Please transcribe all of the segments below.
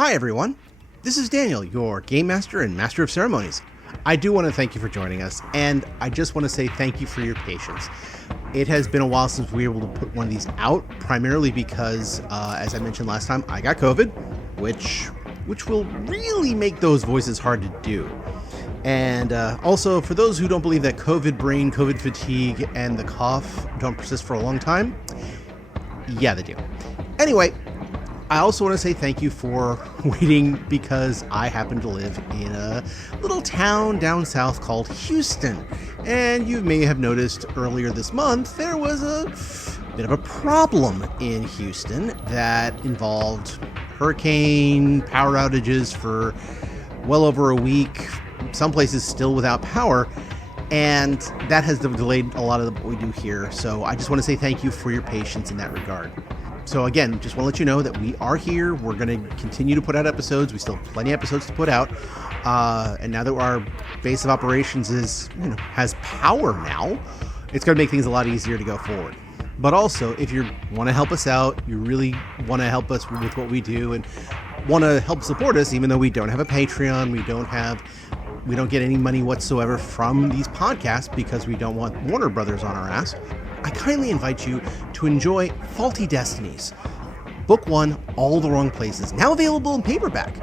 Hi everyone, this is Daniel, your Game Master and Master of Ceremonies. I do want to thank you for joining us, and I just want to say thank you for your patience. It has been a while since we were able to put one of these out, primarily because, as I mentioned last time, I got COVID, which will really make those voices hard to do. And also, for those who don't believe that COVID brain, COVID fatigue, and the cough don't persist for a long time, yeah, they do. Anyway, I also want to say thank you for waiting because I happen to live in a little town down south called Houston. And you may have noticed earlier this month there was a bit of a problem in Houston that involved hurricane, power outages for well over a week, some places still without power. And that has delayed a lot of what we do here. So I just want to say thank you for your patience in that regard. So again, just want to let you know that we are here. We're going to continue to put out episodes. We still have plenty of episodes to put out. And now that our base of operations has power now, it's going to make things a lot easier to go forward. But also, if you want to help us out, you really want to help us with what we do and want to help support us, even though we don't have a Patreon, we don't get any money whatsoever from these podcasts because we don't want Warner Brothers on our ass, I kindly invite you to enjoy Faulty Destinies, Book 1, All the Wrong Places, now available in paperback.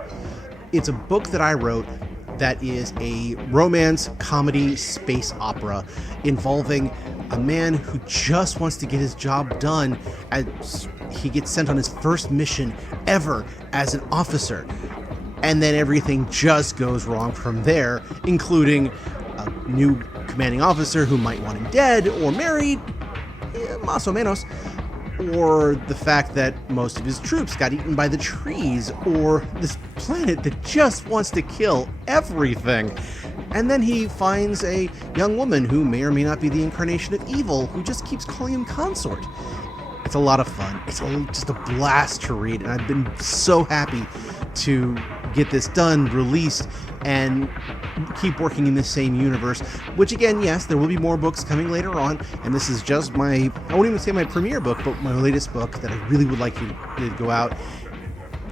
It's a book that I wrote that is a romance, comedy, space opera involving a man who just wants to get his job done as he gets sent on his first mission ever as an officer. And then everything just goes wrong from there, including a new commanding officer who might want him dead or married, más o menos, or the fact that most of his troops got eaten by the trees, or this planet that just wants to kill everything. And then he finds a young woman who may or may not be the incarnation of evil, who just keeps calling him consort. It's a lot of fun. It's just a blast to read, and I've been so happy to get this done, released, and keep working in the same universe, which again, yes, there will be more books coming later on, and this is just I won't even say my premiere book, but my latest book that I really would like you to go out.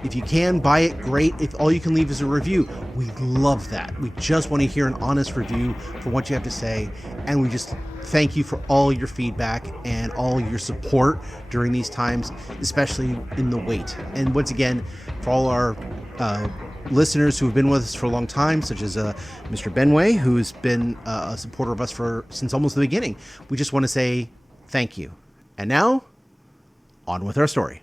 If you can, buy it, great. If all you can leave is a review, we love that. We just want to hear an honest review for what you have to say, and we just thank you for all your feedback and all your support during these times, especially in the wait. And once again, for all our listeners who have been with us for a long time, such as Mr. Benway, who's been a supporter of us since almost the beginning, we just want to say thank you. And now, on with our story.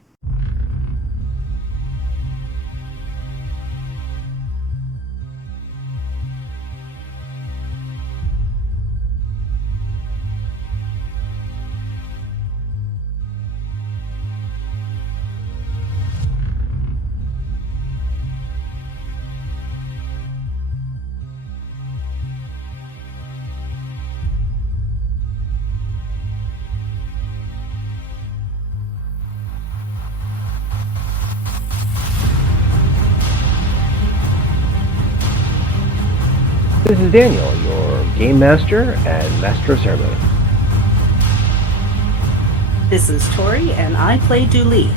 This is Daniel, your Game Master and Master of Ceremony. This is Tori, and I play Dooley.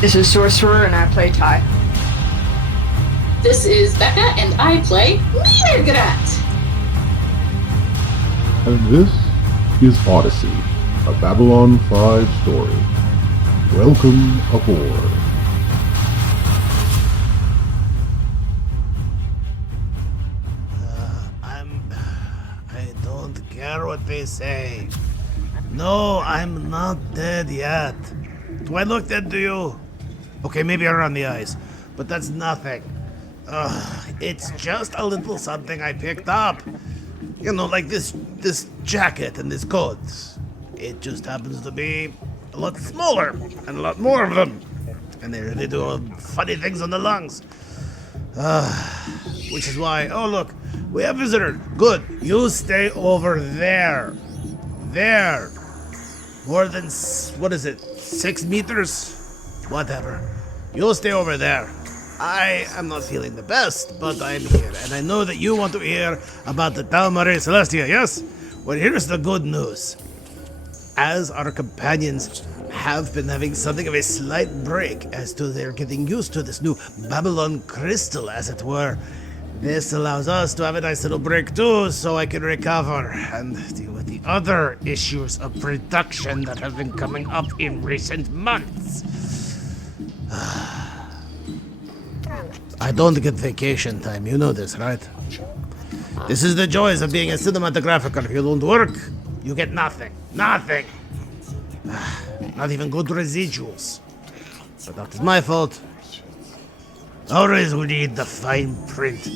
This is Sorcerer, and I play Ty. This is Becca, and I play Mirgrat. And this is Odyssey, a Babylon 5 story. Welcome aboard. I don't care what they say. No, I'm not dead yet. Do I look dead to you? Okay, maybe around the eyes, but that's nothing. It's just a little something I picked up. You know, like this jacket and this coat. It just happens to be a lot smaller and a lot more of them. And they do funny things on the lungs. Which is why, oh look, we have a visitor. Good, you stay over there. There. More than, 6 meters? Whatever. You'll stay over there. I am not feeling the best, but I'm here. And I know that you want to hear about the Tau Marie Celestia, yes? Well, here's the good news. As our companions have been having something of a slight break as to their getting used to this new Babylon crystal, as it were. This allows us to have a nice little break too, so I can recover and deal with the other issues of production that have been coming up in recent months. I don't get vacation time, you know this, right? This is the joys of being a cinematographer. If you don't work, you get nothing. Nothing! Not even good residuals. But that is my fault. Always we need the fine print.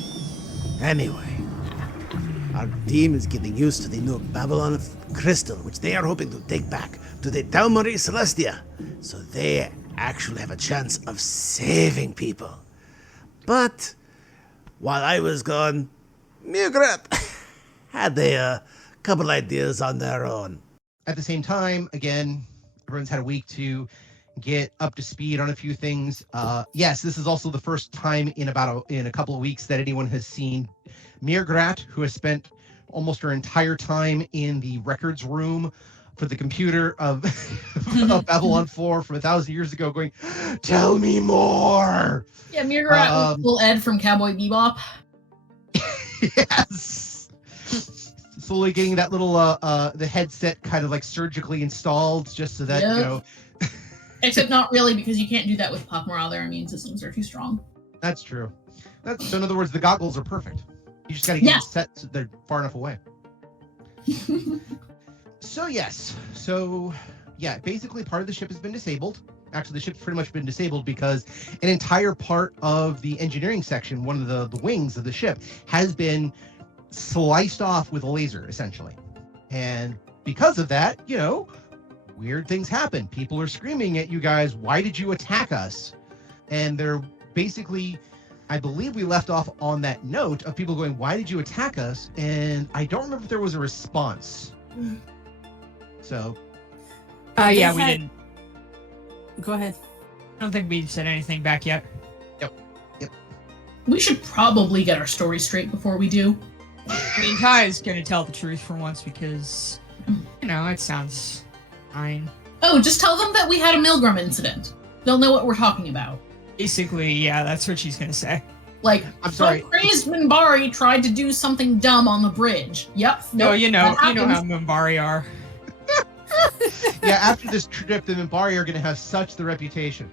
Anyway, our team is getting used to the new Babylon crystal, which they are hoping to take back to the Tau Marie Celestia, so they actually have a chance of saving people. But while I was gone, Mugrat had a couple ideas on their own. At the same time, again, everyone's had a week to get up to speed on a few things. Yes, this is also the first time in a couple of weeks that anyone has seen Mirgrat, who has spent almost her entire time in the records room for the computer of, of Babylon 4 from 1,000 years ago, going, "Tell me more." Yeah, Mirgrat was full Ed from Cowboy Bebop. Yes. Slowly getting that little the headset kind of like surgically installed, just so that you know. Except not really, because you can't do that with pak'ma'ra. Their immune systems are too strong. That's true. So in other words, the goggles are perfect. You just got to get them set so they're far enough away. So basically part of the ship has been disabled. Actually, the ship's pretty much been disabled because an entire part of the engineering section, one of the wings of the ship, has been sliced off with a laser, essentially. And because of that, weird things happen. People are screaming at you guys, "Why did you attack us?" And they're basically, I believe we left off on that note of people going, "Why did you attack us?" And I don't remember if there was a response. So. We didn't. Go ahead. I don't think we said anything back yet. Yep. We should probably get our story straight before we do. I mean, Ty is going to tell the truth for once because, it sounds fine. Oh, just tell them that we had a Milgram incident. They'll know what we're talking about. Basically, yeah, that's what she's going to say. Like, I'm sorry. some crazed Mimbari tried to do something dumb on the bridge. Yep. No, you know how Mimbari are. Yeah, after this trip, the Mimbari are going to have such the reputation.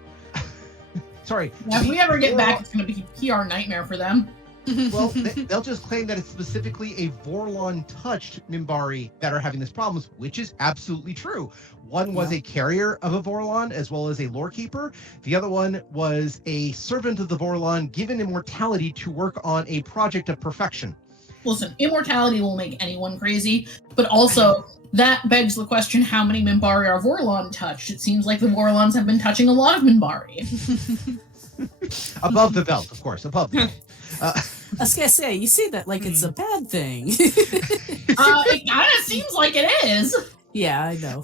Sorry. Yeah, if we ever get back, it's going to be a PR nightmare for them. Well, they'll just claim that it's specifically a Vorlon-touched Mimbari that are having this problem, which is absolutely true. One was a carrier of a Vorlon as well as a lore keeper. The other one was a servant of the Vorlon given immortality to work on a project of perfection. Listen, immortality will make anyone crazy, but also that begs the question, how many Mimbari are Vorlon touched? It seems like the Vorlons have been touching a lot of Mimbari. Above the belt, of course, above the belt. I was gonna say, you say that like it's a bad thing. It kind of seems like it is. Yeah, I know.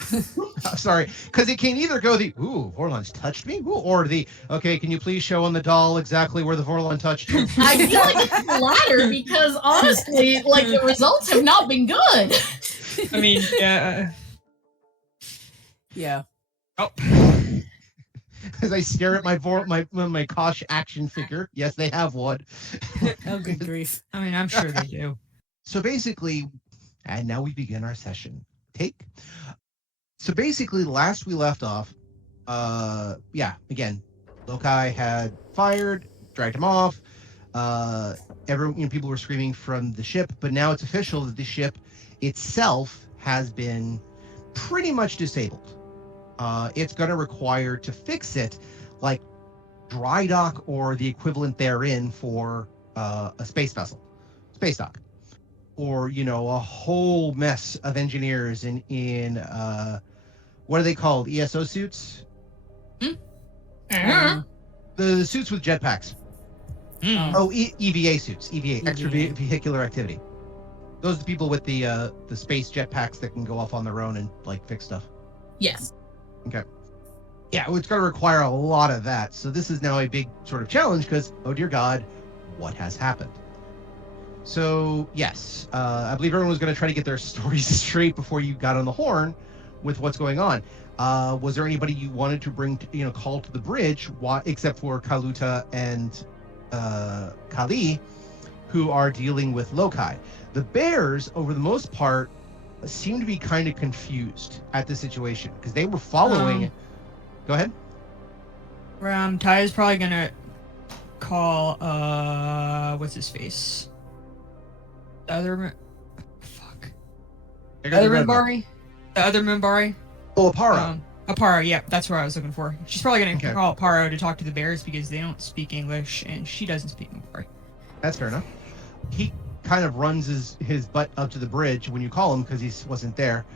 Sorry, because it can either go the, "Ooh, Vorlon's touched me," or the, "Okay, can you please show on the doll exactly where the Vorlon touched you?" I feel like it's the latter because honestly, like the results have not been good. I mean, yeah. Yeah. Oh. As I stare at my Kosh action figure. Yes, they have one. Oh, good grief. I mean, I'm sure they do. So basically, and now we begin our session. So basically, last we left off, again, Lokai had fired, dragged him off. People were screaming from the ship, but now it's official that the ship itself has been pretty much disabled. It's going to require to fix it, like dry dock or the equivalent therein for a space vessel, space dock, or a whole mess of engineers in what are they called? ESO suits? Uh-huh. The suits with jetpacks. Oh, EVA suits. EVA, extravehicular activity. Those are the people with the space jetpacks that can go off on their own and like fix stuff. Yes. Okay. Yeah, it's going to require a lot of that. So this is now a big sort of challenge because, oh dear God, what has happened? So yes, I believe everyone was going to try to get their stories straight before you got on the horn with what's going on. Was there anybody you wanted to bring, call to the bridge, except for Kaluta and Kali, who are dealing with Lokai? The bears, over the most part, seem to be kind of confused at the situation because they were following. Go ahead. Tai is probably gonna call what's his face? The other Mimbari? The other Mimbari? Oh, Aparo. Aparo, yeah, that's what I was looking for. She's probably gonna call Aparo to talk to the bears because they don't speak English and she doesn't speak Mimbari. That's fair enough. He kind of runs his butt up to the bridge when you call him because he wasn't there.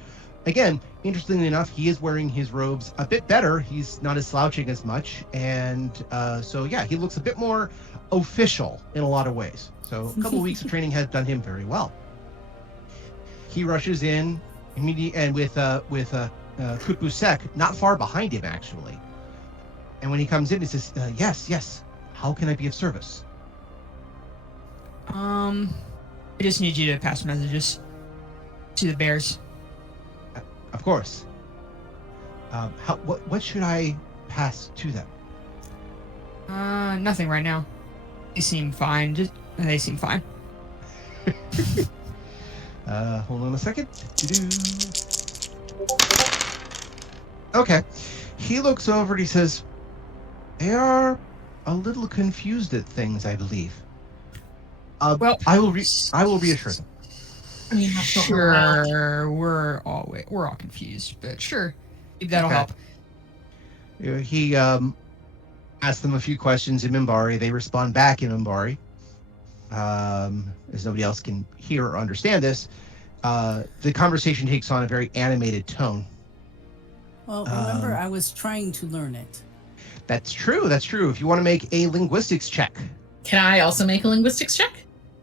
Again, interestingly enough, he is wearing his robes a bit better. He's not as slouching as much. And so, yeah, he looks a bit more official in a lot of ways. So a couple of weeks of training has done him very well. He rushes in immediately and with Kutbusek not far behind him, actually. And when he comes in, he says, yes, how can I be of service? I just need you to pass messages to the bears. Of course. What should I pass to them? Nothing right now. They seem fine. They seem fine. Hold on a second. Okay. He looks over and he says, they are a little confused at things, I believe. Well, I will reassure them. Sure, we're all confused, but sure, that'll help. He asked them a few questions in Mimbari. They respond back in Mimbari. As nobody else can hear or understand this, the conversation takes on a very animated tone. Well, remember, I was trying to learn it. That's true. If you want to make a linguistics check. Can I also make a linguistics check?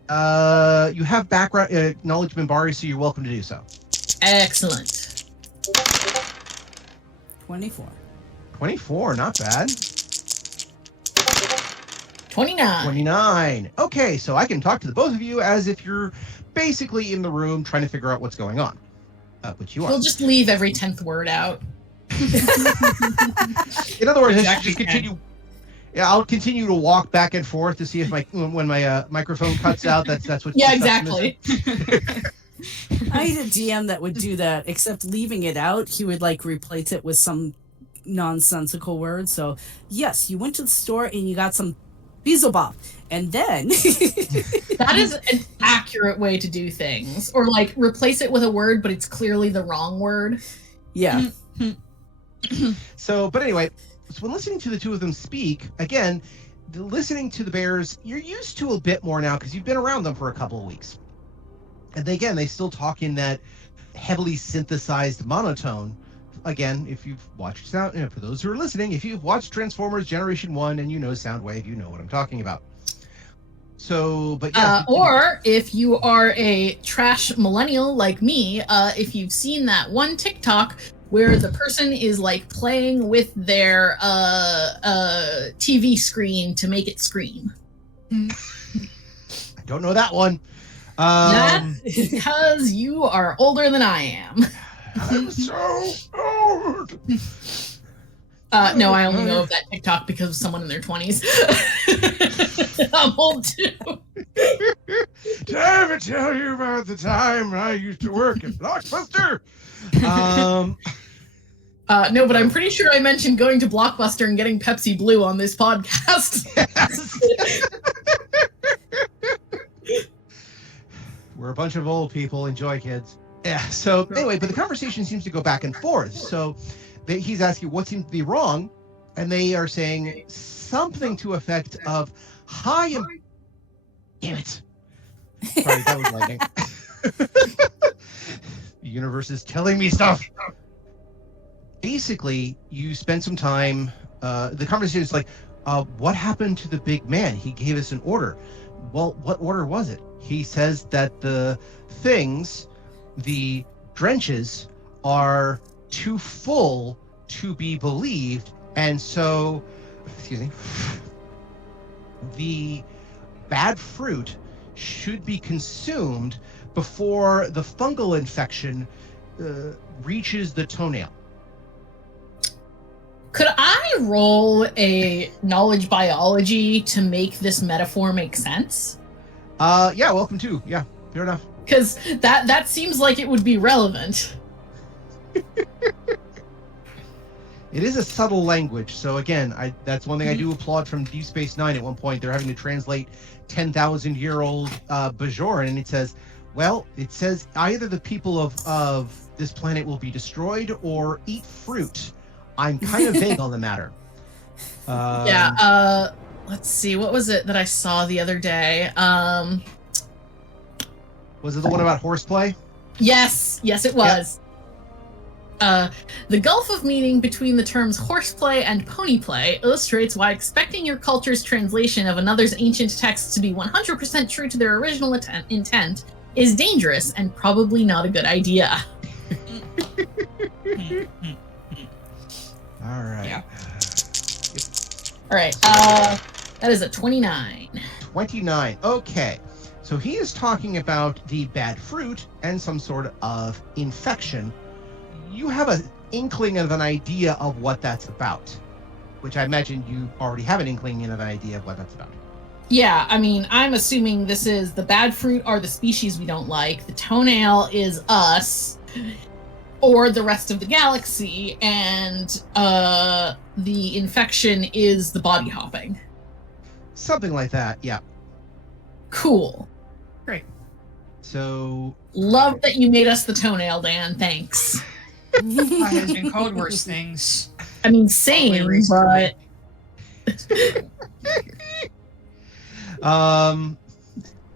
You have background knowledge Mimbari, so you're welcome to do so. Excellent. 24. 24, not bad. 29. 29. Okay, so I can talk to the both of you as if you're basically in the room trying to figure out what's going on. Which you are. We'll just leave every 10th word out. In other words, just continue. Yeah, I'll continue to walk back and forth to see if when my microphone cuts out, that's what. Yeah, exactly. I had a DM that would do that, except leaving it out, he would replace it with some nonsensical word. So, yes, you went to the store and you got some Beelzebub, and then that is an accurate way to do things, or replace it with a word, but it's clearly the wrong word. Yeah. So, but anyway. So when listening to the two of them speak, again, listening to the bears, you're used to a bit more now because you've been around them for a couple of weeks. And they still talk in that heavily synthesized monotone. Again, if you've watched Sound, for those who are listening, if you've watched Transformers Generation 1 and you know Soundwave, you know what I'm talking about. So, but yeah. Or if you are a trash millennial like me, if you've seen that one TikTok where the person is playing with their TV screen to make it scream. I don't know that one. That's because you are older than I am. I'm so old. No, I only know of that TikTok because of someone in their 20s. I'm old too. Did I ever tell you about the time I used to work at Blockbuster? No, but I'm pretty sure I mentioned going to Blockbuster and getting Pepsi Blue on this podcast. We're a bunch of old people. Enjoy, kids. Yeah. So anyway, but the conversation seems to go back and forth. So he's asking what seems to be wrong, and they are saying something to effect of, "Hi, damn it." Sorry, that was lightning. The universe is telling me stuff. Basically, you spend some time. The conversation is what happened to the big man? He gave us an order. Well, what order was it? He says that the drenches, are too full to be believed, and so, the bad fruit should be consumed before the fungal infection reaches the toenail. I roll a knowledge biology to make this metaphor make sense? Yeah, welcome to. Yeah, fair enough. Because that seems like it would be relevant. It is a subtle language, so again, that's one thing I do applaud from Deep Space Nine. At one point, they're having to translate 10,000-year-old Bajoran, and it says either the people of this planet will be destroyed or eat fruit. I'm kind of vague on the matter. Let's see. What was it that I saw the other day? Was it the one about horseplay? Yes, it was. Yep. The gulf of meaning between the terms horseplay and ponyplay illustrates why expecting your culture's translation of another's ancient text to be 100% true to their original intent is dangerous and probably not a good idea. All right. Yeah. All right. That is a 29. 29. Okay. So he is talking about the bad fruit and some sort of infection. You have an inkling of an idea of what that's about, which I imagine you already have an inkling of an idea of what that's about. Yeah, I mean, I'm assuming this is the bad fruit are the species we don't like, the toenail is us, or the rest of the galaxy, and the infection is the body hopping. Something like that, yeah. Cool. Great. So... Love that you made us the toenail, Dan. Thanks. I has been called worse things. I mean, same, but...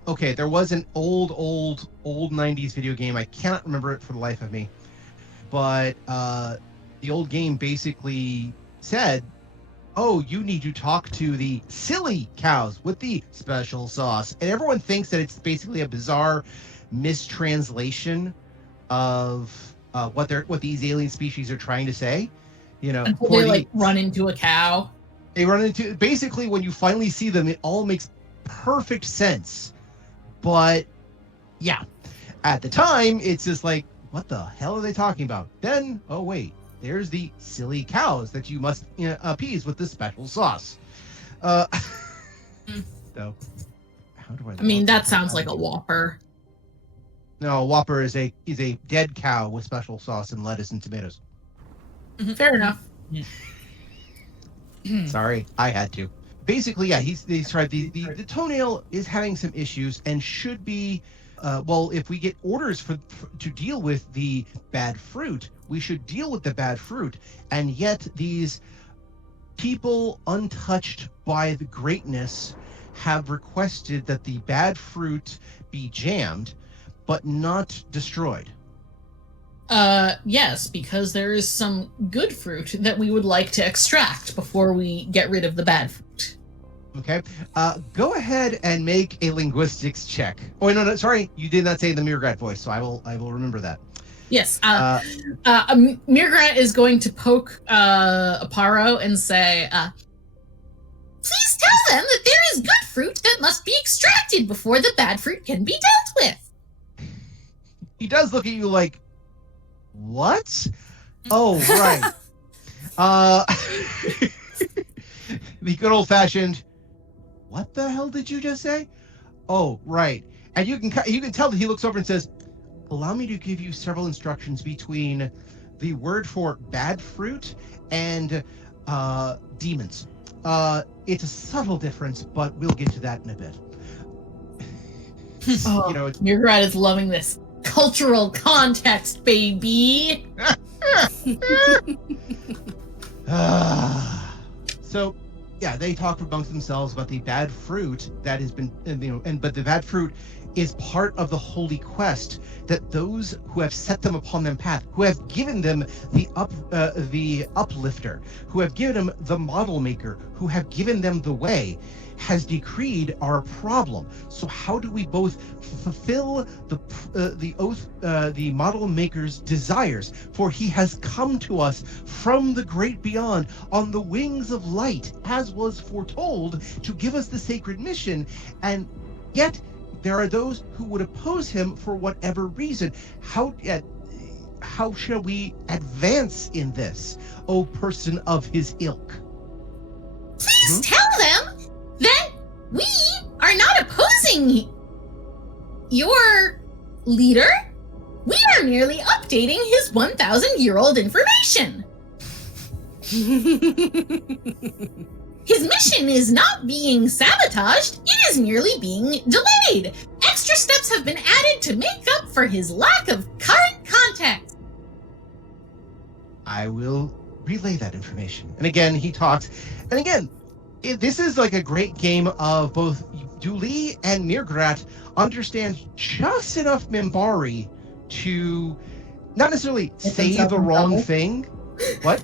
Okay, there was an old 90s video game. I cannot remember it for the life of me. But the old game basically said, oh, you need to talk to the silly cows with the special sauce. And everyone thinks that it's basically a bizarre mistranslation of what these alien species are trying to say. You know, until they run into a cow. They run into, basically when you finally see them, it all makes perfect sense. But yeah, at the time, it's just like, what the hell are they talking about? Then, oh wait, there's the silly cows that you must appease with this special sauce. So, how do I mean, that sounds like a Whopper. No, a Whopper is a dead cow with special sauce and lettuce and tomatoes. Fair enough. Sorry, I had to. Basically, yeah, he's tried the toenail is having some issues and should be. Well, if we get orders to deal with the bad fruit, we should deal with the bad fruit. And yet these people untouched by the greatness have requested that the bad fruit be jammed, but not destroyed. Yes, because there is some good fruit that we would like to extract before we get rid of the bad fruit. Okay. Go ahead and make a linguistics check. Oh, no, sorry. You did not say the Mirgrat voice, so I will remember that. Yes. Mirgrat is going to poke Aparo and say, please tell them that there is good fruit that must be extracted before the bad fruit can be dealt with. He does look at you like, what? Oh, right. The good old-fashioned, what the hell did you just say? Oh, right. And you can tell that he looks over and says, allow me to give you several instructions between the word for bad fruit and demons. It's a subtle difference, but we'll get to that in a bit. Mirgrat is loving this cultural context, baby. So, yeah, they talk amongst themselves about the bad fruit that has been, but the bad fruit is part of the holy quest that those who have set them upon their path, who have given them the uplifter, who have given them the model maker, who have given them the way, has decreed our problem. So how do we both fulfill the oath, the model maker's desires? For he has come to us from the great beyond on the wings of light, as was foretold, to give us the sacred mission. And yet there are those who would oppose him for whatever reason. How shall we advance in this, O person of his ilk? Just tell them that we are not opposing your leader. We are merely updating his 1,000-year-old information. His mission is not being sabotaged, it is merely being delayed. Extra steps have been added to make up for his lack of current contact. I will relay that information. And again, he talks. And again, this is like a great game of both Dooley and Mirgrat understand just enough Mimbari to not necessarily say the wrong thing. What?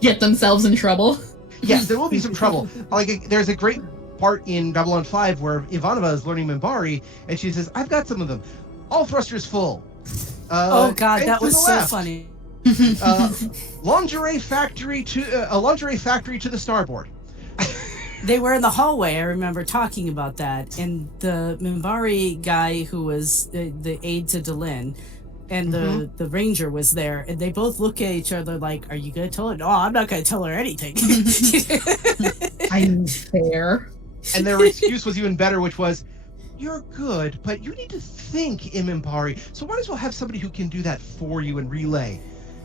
Get themselves in trouble. Yes, there will be some trouble. Like, there's a great part in Babylon 5 where Ivanova is learning Mimbari, and she says, I've got some of them. All thrusters full. Oh, God, that was so left. funny. Lingerie factory to the starboard. They were in the hallway. I remember talking about that, and the Mimbari guy who was the aide to Delin, and the ranger was there, and they both look at each other like, "Are you going to tell her?" No, I'm not going to tell her anything. I'm fair. And their excuse was even better, which was, "You're good, but you need to think in Mimbari. So might as well have somebody who can do that for you and relay."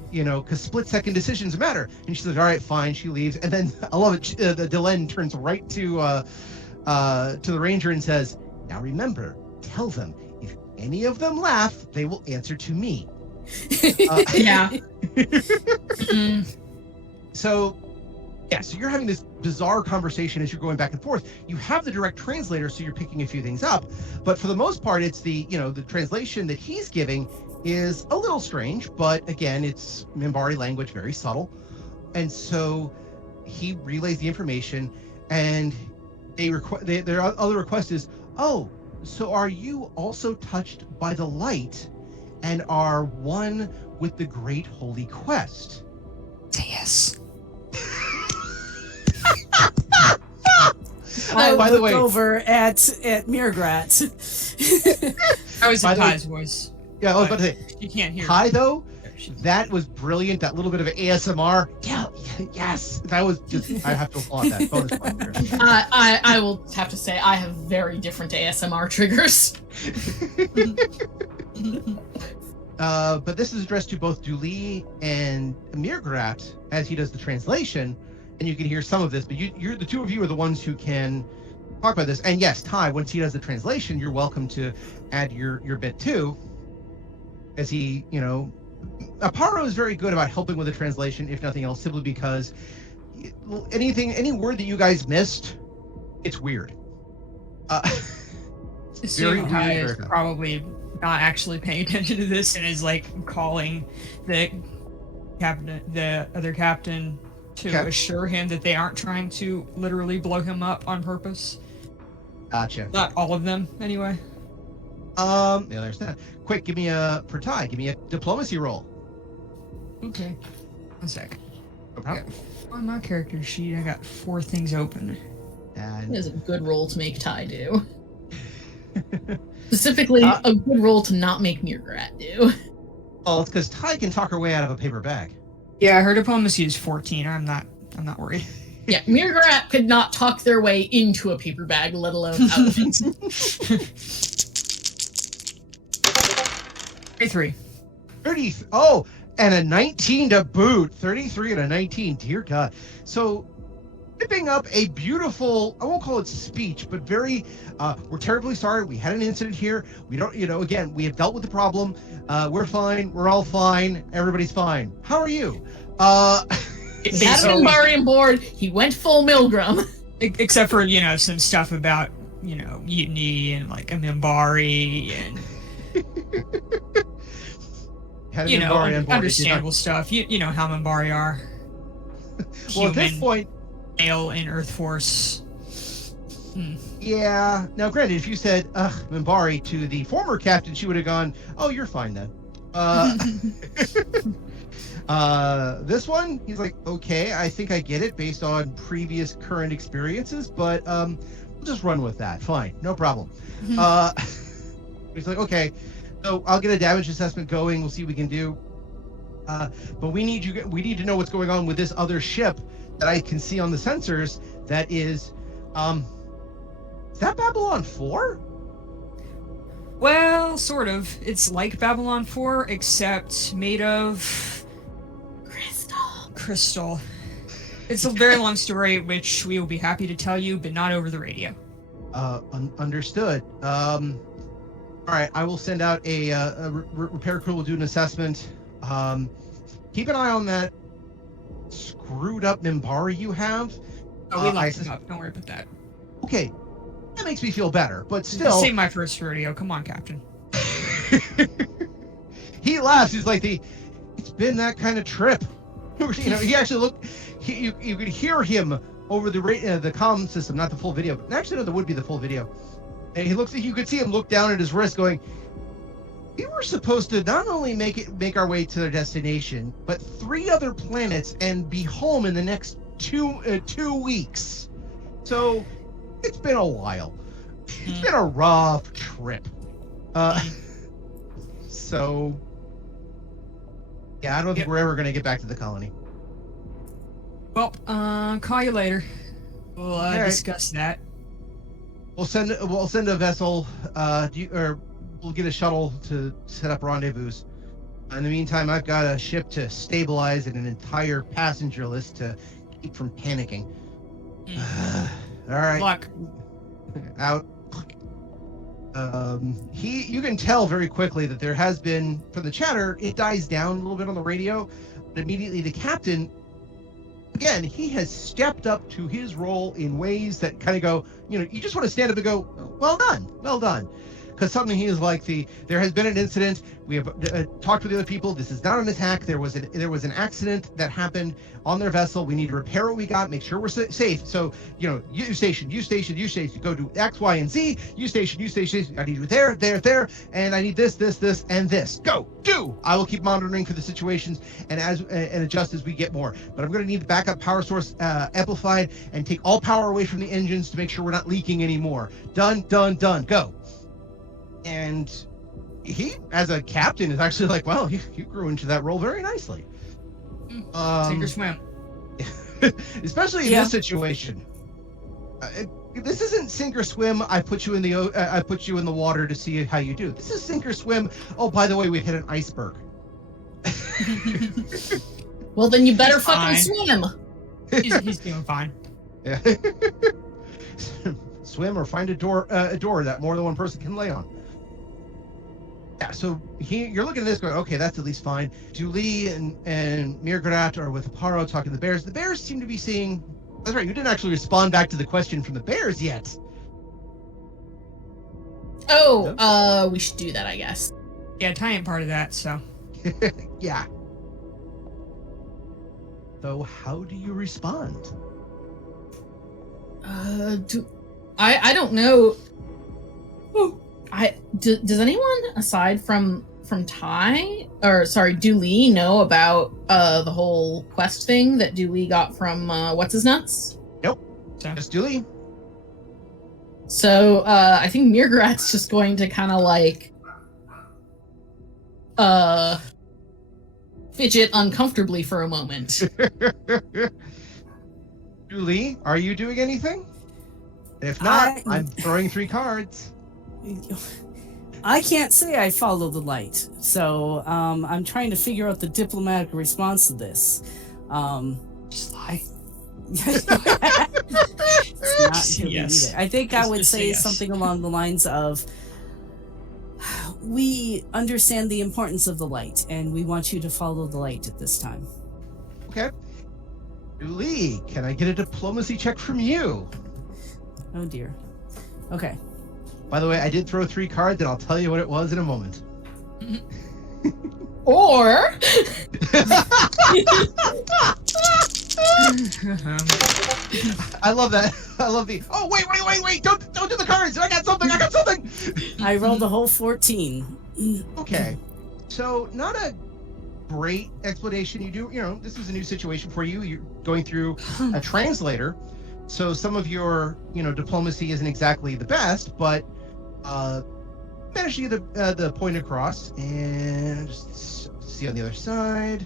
You know, because split-second decisions matter. And she says, all right, fine. She leaves. And then, I love it, the Delenn turns right to the ranger and says, now remember, tell them, if any of them laugh, they will answer to me. Yeah. So, yeah, so you're having this bizarre conversation as you're going back and forth. You have the direct translator, so you're picking a few things up. But for the most part, it's the translation that he's giving is a little strange, but again, it's Mimbari language, very subtle. And so he relays the information, and their other request is, oh, so are you also touched by the light and are one with the great holy quest? Say yes. I by the look way, over at Mirgrat. I was in By the way- Ty's voice. Yeah, I was about to say, You can't hear. Ty, though, that was brilliant. That little bit of ASMR. Yeah, yes. That was just, I have to applaud that. Bonus point there. I will have to say I have very different ASMR triggers. But this is addressed to both Dooley and Mirgrat as he does the translation, and you can hear some of this, but you're the two of you are the ones who can talk about this. And yes, Ty, once he does the translation, you're welcome to add your bit too. As he, Aparo is very good about helping with the translation, if nothing else, simply because any word that you guys missed, it's weird. So Ty is probably not actually paying attention to this and is like calling the other captain to assure him that they aren't trying to literally blow him up on purpose. Gotcha. Not all of them, anyway. Yeah, there's that. Quick, give me a diplomacy roll. Okay. 1 sec. No problem. On my character sheet, I got 4 things open. It is a good roll to make Ty do. Specifically, a good roll to not make Mirgrat do. Well, it's because Ty can talk her way out of a paper bag. Yeah, her diplomacy is 14. I'm not worried. Yeah, Mirgrat could not talk their way into a paper bag, let alone out of it. 33. 30. Oh, and a 19 to boot. 33 and a 19. Dear God. So, whipping up a beautiful, I won't call it speech, but very, we're terribly sorry. We had an incident here. We don't, again, we have dealt with the problem. We're fine. We're all fine. Everybody's fine. How are you? They had Mimbari on board. He went full Milgram. Except for, some stuff about, mutiny and like a Mimbari and understandable stuff. You know how Mimbari are. Well, at this point, male in Earth Force. Yeah. Now, granted, if you said Mimbari to the former captain, she would have gone, "Oh, you're fine then." This one, he's like, "Okay, I think I get it based on previous current experiences, but we'll just run with that. Fine, no problem." He's like, "Okay, so I'll get a damage assessment going. We'll see what we can do. But we need to know what's going on with this other ship that I can see on the sensors that is that Babylon 4? Well, sort of. It's like Babylon 4, except made of... Crystal. It's a very long story, which we will be happy to tell you, but not over the radio. Understood. All right, I will send out a repair crew will do an assessment. Keep an eye on that screwed up Mimbari you have. Oh, we locked him up. Don't worry about that. Okay, that makes me feel better, but still. Save my first rodeo. Come on, Captain. He laughs. He's like, it's been that kind of trip. You know, he actually looked. You could hear him over the comm system, not the full video. But actually, no, there would be the full video. And he looks. You could see him look down at his wrist, going, "We were supposed to not only make our way to their destination, but 3 other planets and be home in the next 2 weeks. So it's been a while. It's been a rough trip. So yeah, I don't think we're ever going to get back to the colony." Well, call you later. We'll discuss that. We'll send a vessel, or we'll get a shuttle to set up rendezvous. In the meantime, I've got a ship to stabilize and an entire passenger list to keep from panicking. All right. Luck. Out. You can tell very quickly that there has been, from the chatter, it dies down a little bit on the radio, but immediately the captain, again, he has stepped up to his role in ways that kind of go, you just want to stand up and go, well done. Because something he is like, there has been an incident. We have talked with the other people. This is not an attack. There was an accident that happened on their vessel. We need to repair what we got, make sure we're safe. So, you station, go do X, Y, and Z. You station. I need you there, and I need this, and this. Go, do. I will keep monitoring for the situations and adjust as we get more. But I'm going to need the backup power source amplified and take all power away from the engines to make sure we're not leaking anymore. Done. Go. And he, as a captain, is actually like, well, you grew into that role very nicely. Sink or swim. Especially in this situation. This isn't sink or swim. I put you in the water to see how you do. This is sink or swim. Oh, by the way, we hit an iceberg. Well, then you better fucking swim. He's doing fine. Yeah. Swim or find a door that more than one person can lay on. Yeah, so you're looking at this going, okay, that's at least fine. Julie and Mirgrat are with Aparo talking to the bears. The bears seem to be seeing... That's right, you didn't actually respond back to the question from the bears yet. Oh, we should do that, I guess. Yeah, Ty ain't part of that, so... Yeah. So how do you respond? I don't know. Does anyone aside from Ty Dooley know about the whole quest thing that Dooley got from what's his nuts? Nope. Just Dooley. So I think Mirgrat's just going to kind of like fidget uncomfortably for a moment. Dooley, are you doing anything? If not, I'm throwing 3 cards. I can't say I follow the light, so I'm trying to figure out the diplomatic response to this. Just lie. It's not Yes. either. I think I would say yes. something along the lines of, we understand the importance of the light, and we want you to follow the light at this time. Okay. Lee, can I get a diplomacy check from you? Oh dear. Okay. By the way, I did throw 3 cards, and I'll tell you what it was in a moment. Or... I love that. I love the... Oh, wait! Don't do the cards! I got something! I rolled a whole 14. Okay. So, not a great explanation. This is a new situation for you. You're going through a translator. So some of your, diplomacy isn't exactly the best, but managed to get the point across, and just see on the other side.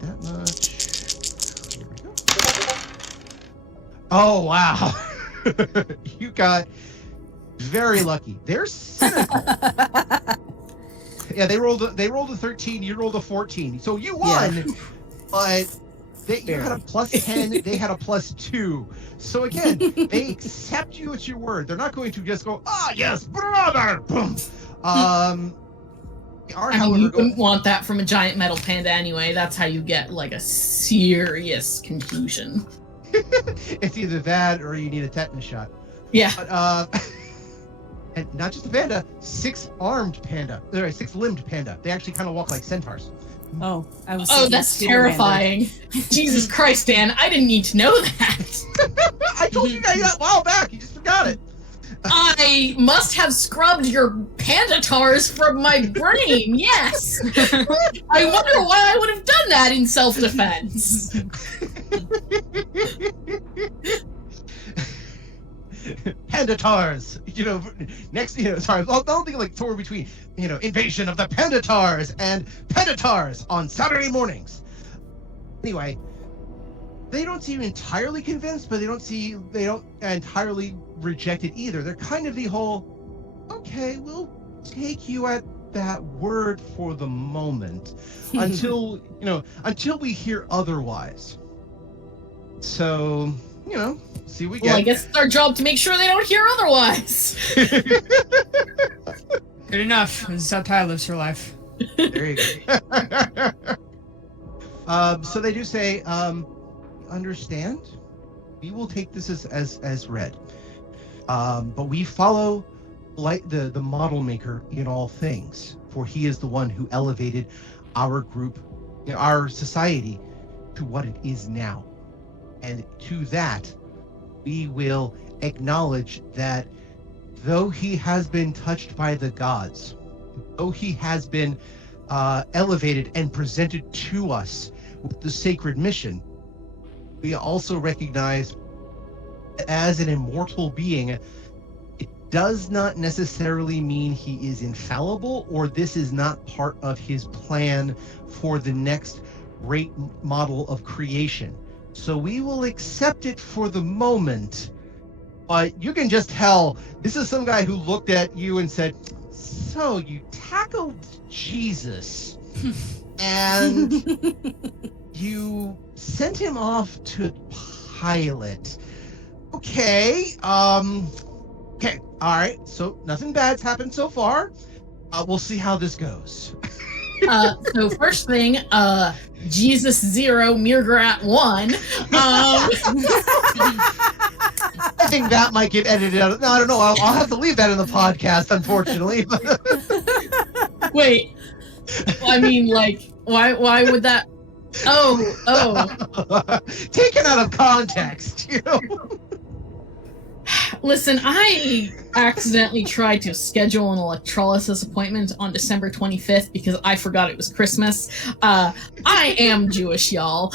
That much. Here we Oh wow. You got very lucky. They're cynical. Yeah, they rolled a 13, you rolled a 14. So you won, but you had a plus 10, they had a plus 2. So again, they accept you at your word. They're not going to just go, "Ah, yes, brother!" Boom. You wouldn't want that from a giant metal panda anyway. That's how you get like a serious confusion. It's either that or you need a tetanus shot. Yeah. But, and not just a panda, 6-limbed panda. They actually kind of walk like centaurs. Oh, that's terrifying. Jesus Christ, Dan, I didn't need to know that. I told you guys that a while back. You just forgot it. I must have scrubbed your pandatars from my brain. Yes. I wonder why I would have done that in self-defense. Pandatars, sorry, I'll think like somewhere between, invasion of the Pandatars and Pandatars on Saturday mornings. Anyway, they don't seem entirely convinced, but they don't entirely reject it either. They're kind of the whole, okay, we'll take you at that word for the moment until we hear otherwise. So, see what we get. Well, I guess it's our job to make sure they don't hear otherwise. Good enough. This is how Ty lives her life. There you go. So they do say, understand? We will take this as read. But we follow the model maker in all things, for he is the one who elevated our group, our society, to what it is now. And to that, we will acknowledge that though he has been touched by the gods, though he has been elevated and presented to us with the sacred mission, we also recognize that as an immortal being, it does not necessarily mean he is infallible, or this is not part of his plan for the next great model of creation. So we will accept it for the moment, but you can just tell this is some guy who looked at you and said, "So you tackled Jesus and you sent him off to Pilate. Okay, okay, all right. So nothing bad's happened so far. We'll see how this goes." So first thing, Jesus 0, Mirgrat 1. I think that might get edited out. No, I don't know. I'll have to leave that in the podcast, unfortunately. Wait, I mean, like, why would that? Oh. Taken out of context, Listen, I accidentally tried to schedule an electrolysis appointment on December 25th because I forgot it was Christmas. I am Jewish, y'all.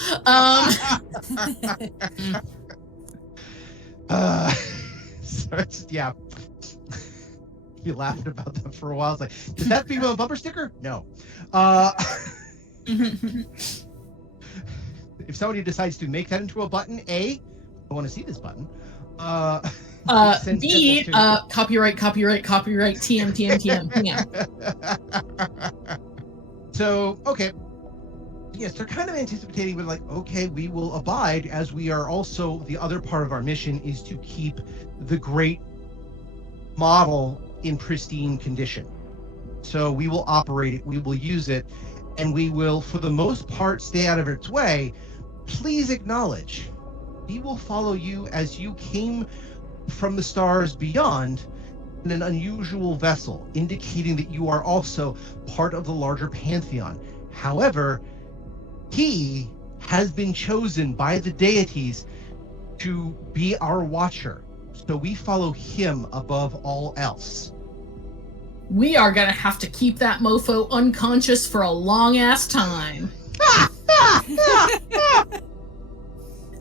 So it's, yeah. You laughed about that for a while. It's like, does that become a bumper sticker? No. If somebody decides to make that into a button, I want to see this button. B, copyright, TM. So, okay. Yes, they're kind of anticipating, but like, okay, we will abide, as we are also, the other part of our mission is to keep the great model in pristine condition. So we will operate it, we will use it, and we will, for the most part, stay out of its way. Please acknowledge, we will follow you as you came from the stars beyond in an unusual vessel, indicating that you are also part of the larger pantheon. However, he has been chosen by the deities to be our watcher, so we follow him above all else. We are gonna have to keep that mofo unconscious for a long ass time.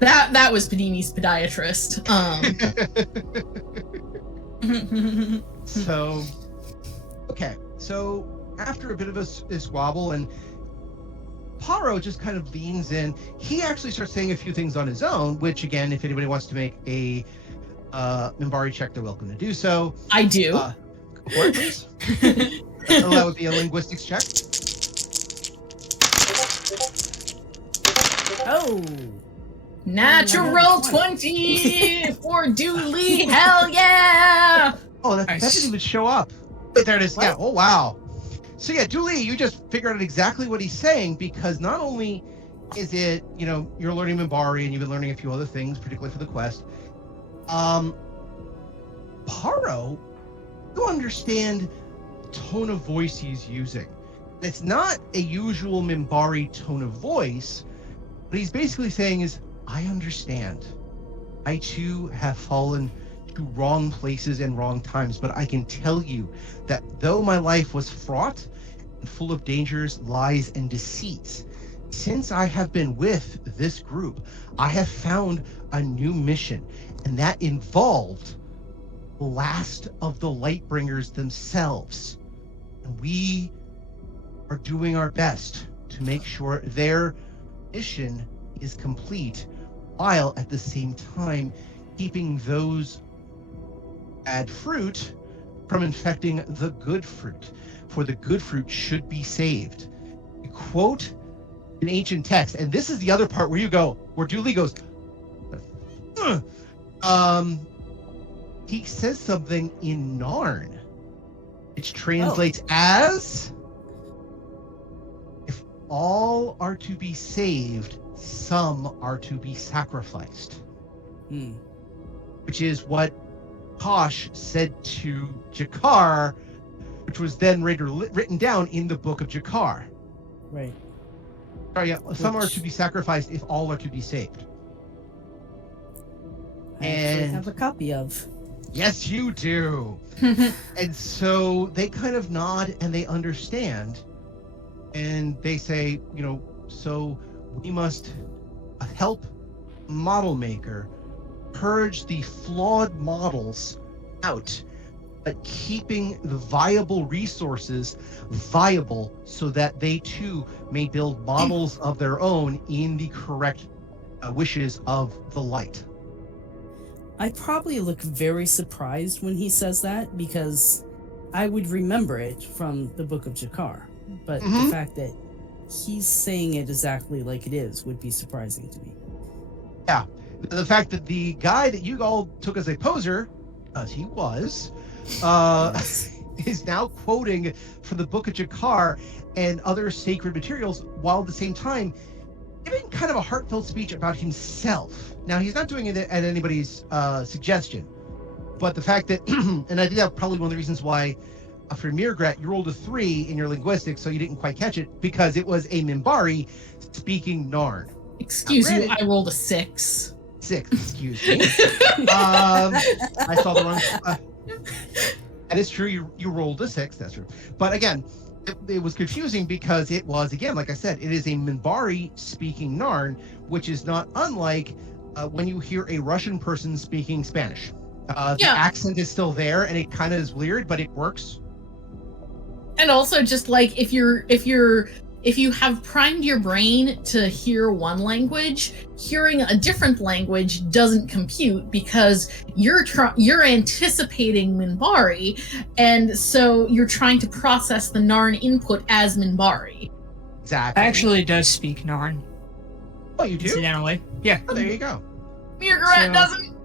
That was Padini's podiatrist. So, okay. So after a bit of a squabble, and Paro just kind of leans in. He actually starts saying a few things on his own, which again, if anybody wants to make a Mimbari check, they're welcome to do so. I do. Go for it, please. That would be a linguistics check. Oh. Natural 20 for Dooley. Hell yeah! Oh, that didn't even show up. Wait, there it is. What? Yeah. Oh, wow. So yeah, Dooley, you just figured out exactly what he's saying, because not only is it, you're learning Mimbari and you've been learning a few other things, particularly for the quest. Paro, you understand the tone of voice he's using. It's not a usual Mimbari tone of voice. What he's basically saying is, I understand. I too have fallen to wrong places and wrong times, but I can tell you that though my life was fraught and full of dangers, lies, and deceits, since I have been with this group, I have found a new mission, and that involved the last of the Lightbringers themselves. And we are doing our best to make sure their mission is complete, while at the same time keeping those bad fruit from infecting the good fruit, for the good fruit should be saved. You quote an ancient text, and this is the other part where Dooley goes, he says something in Narn, which translates as, if all are to be saved, some are to be sacrificed. Which is what Kosh said to Jakar, which was then written down in the Book of Jakar. Right. Oh yeah, some are to be sacrificed if all are to be saved. I actually have a copy of. Yes, you do. And so they kind of nod and they understand, and they say, so we must help Model Maker purge the flawed models out, but keeping the viable resources viable so that they too may build models of their own in the correct wishes of the light. I probably look very surprised when he says that, because I would remember it from the Book of Jakar, but the fact that he's saying it exactly like it is would be surprising to me. Yeah. The fact that the guy that you all took as a poser, as he was, is now quoting from the Book of Jakar and other sacred materials, while at the same time giving kind of a heartfelt speech about himself. Now, he's not doing it at anybody's suggestion, but the fact that, and I think that's probably one of the reasons why for Mirgrat, you rolled a 3 in your linguistics, so you didn't quite catch it, because it was a Mimbari speaking Narn. Excuse you, I rolled a 6. 6, excuse me. I saw the wrong. That is true. You rolled a 6. That's true. But again, it was confusing because it was, again, like I said, it is a Mimbari speaking Narn, which is not unlike when you hear a Russian person speaking Spanish. The accent is still there, and it kind of is weird, but it works. And also, just like if you have primed your brain to hear one language, hearing a different language doesn't compute, because you're anticipating Mimbari, and so you're trying to process the Narn input as Mimbari. Exactly. Actually does speak Narn. Oh, you do? Incidentally. Yeah. Oh, there you go. Mirgarat doesn't.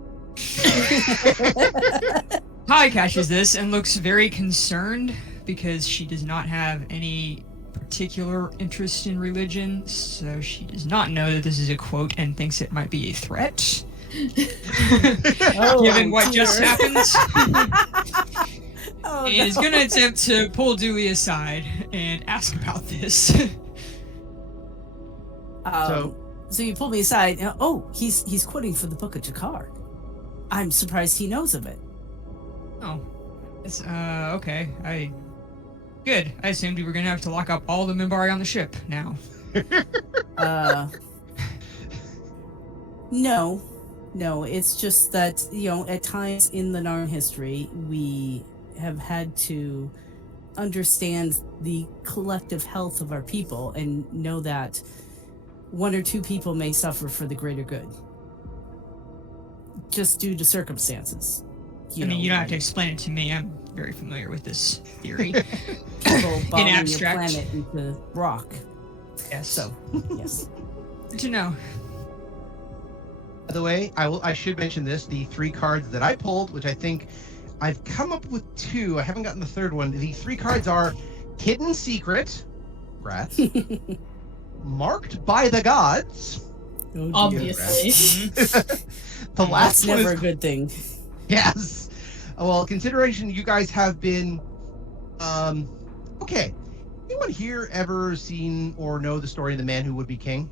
Kai catches this and looks very concerned, because she does not have any particular interest in religion, so she does not know that this is a quote and thinks it might be a threat. Given what just happened. And is going to attempt to pull Dooley aside and ask about this. So you pull me aside. Oh, he's quoting for the Book of Jakar. I'm surprised he knows of it. Oh. It's, okay. Good. I assumed we were going to have to lock up all the Mimbari on the ship now. No, it's just that, at times in the Narn history, we have had to understand the collective health of our people and know that one or two people may suffer for the greater good, just due to circumstances. You don't have to explain it to me. I'm very familiar with this theory. People bombing your abstract. planet into rock. Yes. So, yes. Good to know. By the way, I should mention this: the 3 cards that I pulled, which I think I've come up with 2. I haven't gotten the third one. The 3 cards are Hidden Secret, Rats, Marked by the Gods. Oh, Obviously. The last That's one never is, a good thing. yes. Well, consideration you guys have been, okay. Anyone here ever seen or know the story of the Man Who Would Be King?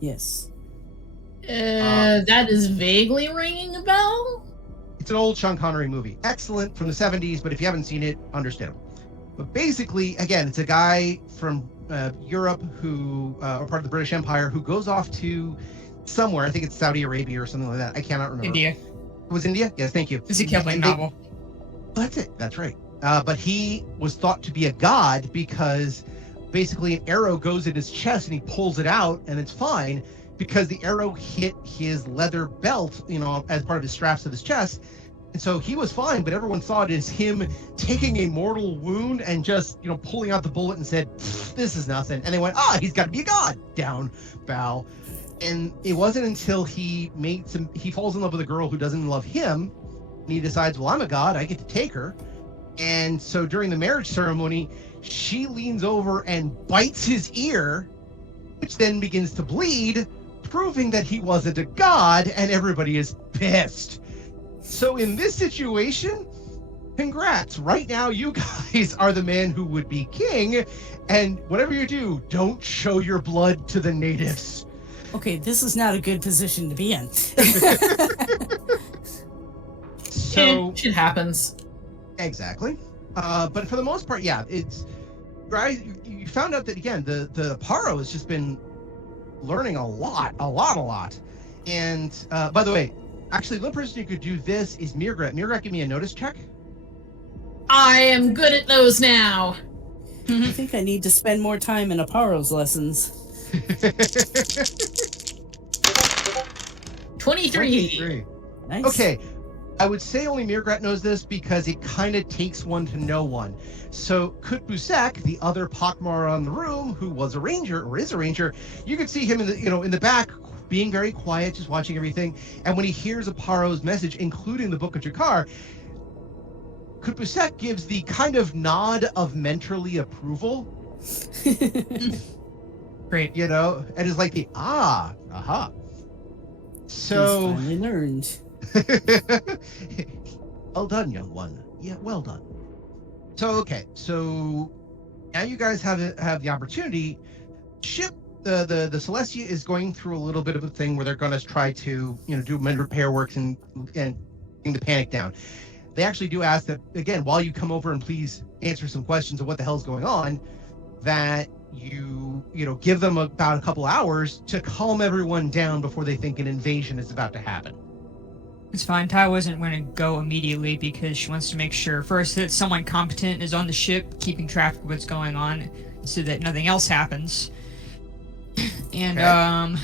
Yes. That is vaguely ringing a bell. It's an old Sean Connery movie. Excellent, from the 70s, but if you haven't seen it, understandable. But basically, again, it's a guy from Europe who, or part of the British Empire, who goes off to somewhere. I think it's Saudi Arabia or something like that. I cannot remember. India. It was India? Yes, thank you. It's a Kipling novel. That's it. That's right. But he was thought to be a god because basically an arrow goes in his chest and he pulls it out and it's fine because the arrow hit his leather belt, as part of his straps of his chest. And so he was fine, but everyone saw it as him taking a mortal wound and just, pulling out the bullet and said, this is nothing. And they went, he's got to be a god. Down, bow. And it wasn't until he falls in love with a girl who doesn't love him. And he decides, well, I'm a god. I get to take her. And so during the marriage ceremony, she leans over and bites his ear, which then begins to bleed, proving that he wasn't a god, and everybody is pissed. So in this situation, congrats. Right now, you guys are the Man Who Would Be King, and whatever you do, don't show your blood to the natives. Okay, this is not a good position to be in. So Shit happens. Exactly. But for the most part, yeah, it's right. You found out that again, the Paro has just been learning a lot. And by the way, actually, the only person who could do this is Mirgret. Mirgret, give me a notice check. I am good at those now. I think I need to spend more time in Aparo's lessons. 23. Nice. Okay. I would say only Mirgret knows this because it kind of takes one to know one. So Kutbusek, the other pak'ma'ra in the room, who was a ranger or is a ranger, you could see him in the back, being very quiet, just watching everything. And when he hears Aparo's message, including the Book of Jakar, Kutbusek gives the kind of nod of mentorly approval. Great. And is like the aha. So finally learned. Well done, young one. Yeah, well done. So okay, so now you guys have the opportunity. Ship the Celestia is going through a little bit of a thing where they're going to try to do repair works and bring the panic down. They actually do ask that again while you come over and please answer some questions of what the hell's going on. That you give them about a couple hours to calm everyone down before they think an invasion is about to happen. It's fine. Ty wasn't going to go immediately because she wants to make sure first that someone competent is on the ship keeping track of what's going on so that nothing else happens. And Okay.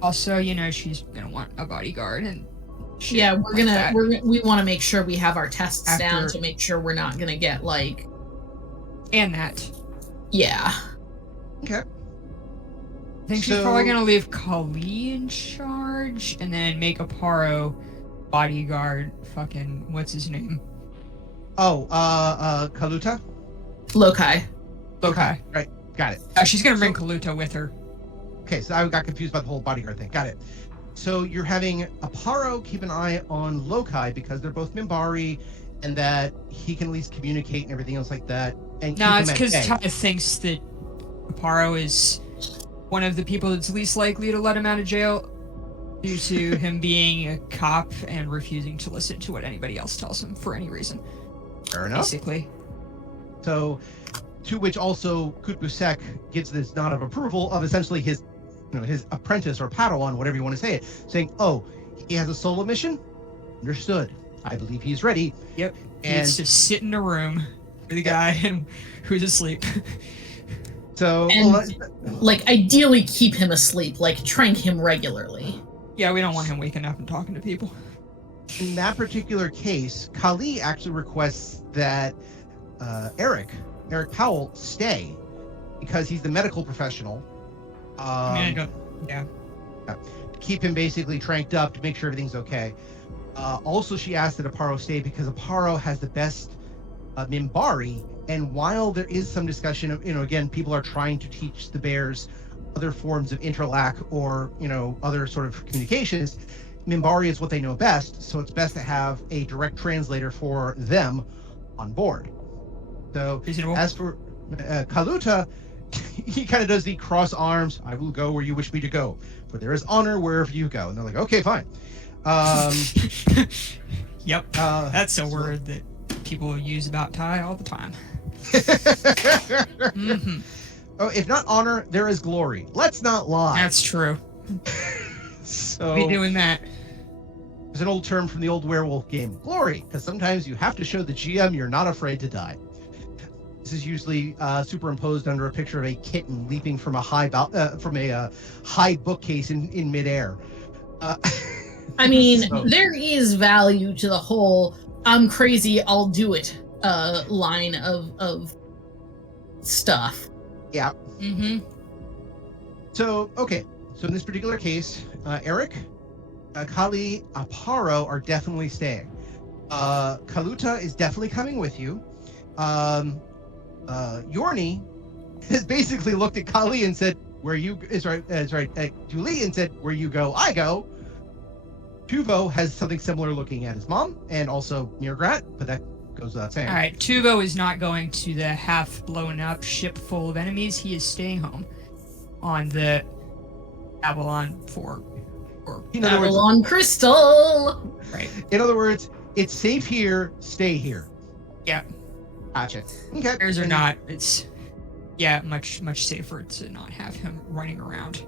Also, she's going to want a bodyguard and shit Yeah, we want to make sure we have our tests down After- to make sure we're not gonna get and that. yeah. Okay. I think she's probably going to leave Kali in charge and then make Aparo bodyguard fucking what's his name? Kaluta? Lokai. Okay. Right. Got it. She's going to bring Kaluta with her. Okay, so I got confused about the whole bodyguard thing. Got it. So you're having Aparo keep an eye on Lokai because they're both Mimbari and that he can at least communicate and everything else like that. And No, keep it's him at because bay. Ty thinks that Aparo is one of the people that's least likely to let him out of jail due to him being a cop and refusing to listen to what anybody else tells him for any reason. Fair enough. Basically. So, to which also Kutbusek gives this nod of approval of essentially his apprentice or Padawan, whatever you want to say it, saying, "Oh, he has a solo mission. Understood. I believe he's ready." Yep. And Needs to sit in a room the guy who's asleep. So, And, like, ideally keep him asleep, like, trank him regularly. Yeah, we don't want him waking up and talking to people. in that particular case, Kali actually requests that Eric Powell stay because he's the medical professional. Yeah. To keep him basically tranked up to make sure everything's okay. Also, she asked that Aparo stay because Aparo has the best Mimbari, and while there is some discussion of, again, people are trying to teach the bears other forms of interlac or, other sort of communications, Mimbari is what they know best, so it's best to have a direct translator for them on board. So, as for Kaluta, he kind of does the cross arms, I will go where you wish me to go, for there is honor wherever you go. And they're like, okay, fine. Yep. That's a word that people use about Tai all the time. Mm-hmm. Oh, if not honor, there is glory. Let's not lie. That's true. So be doing that. There's an old term from the old werewolf game, glory, because sometimes you have to show the GM you're not afraid to die. This is usually superimposed under a picture of a kitten leaping from a high bookcase in midair. I mean, there is value to the whole "I'm crazy, I'll do it" line of stuff. Yeah. Mm-hmm. So, okay. So in this particular case, Eric, Kali, Aparo are definitely staying. Kaluta is definitely coming with you. Yorni has basically looked at Kali and said, "Where you is right." Julie and said, "Where you go, I go." Tuvo has something similar looking at his mom, and also Mirgrat, but that goes without saying. All right, Tuvo is not going to the half-blown-up ship full of enemies. He is staying home on the Avalon 4. Or Avalon Crystal! Right. In other words, it's safe here, stay here. Yeah. Gotcha. Okay. Bears or not, it's much safer to not have him running around.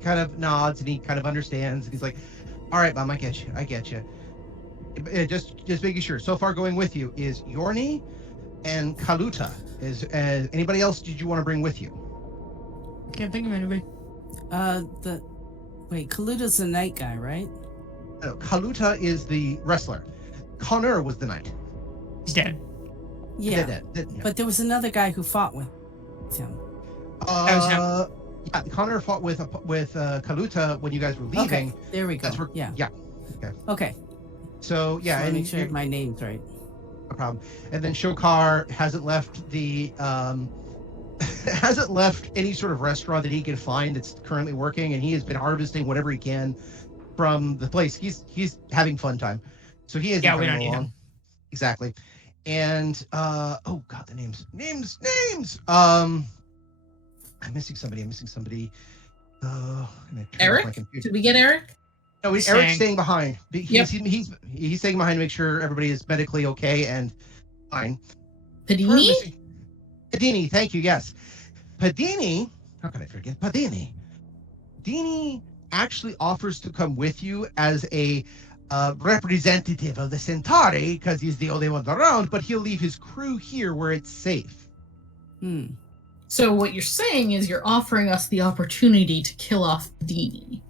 Kind of nods and he kind of understands. He's like, "All right, Mom, I get you. Just making sure. So far, going with you is Yorni and Kaluta. Is anybody else? Did you want to bring with you? Can't think of anybody. Kaluta's the night guy, right? No, Kaluta is the wrestler. Connor was the knight. He's dead. Yeah. Dead. But there was another guy who fought with him. That was him. Yeah, Connor fought with Kaluta when you guys were leaving. Okay, there we go. Yeah. Okay. So yeah, Just and make sure my name's right. No problem. And then Shokar hasn't left the hasn't left any sort of restaurant that he can find that's currently working, and he has been harvesting whatever he can from the place. He's having fun time, so he is. Yeah, we don't need him. Exactly. And oh god, the names. I'm missing somebody. Eric? Did we get Eric? No, Eric's staying behind. He's staying behind to make sure everybody is medically okay and fine. Padini? Padini, thank you, yes. Padini, how can I forget Padini? Padini actually offers to come with you as a representative of the Centauri because he's the only one around, but he'll leave his crew here where it's safe. So what you're saying is you're offering us the opportunity to kill off Padini.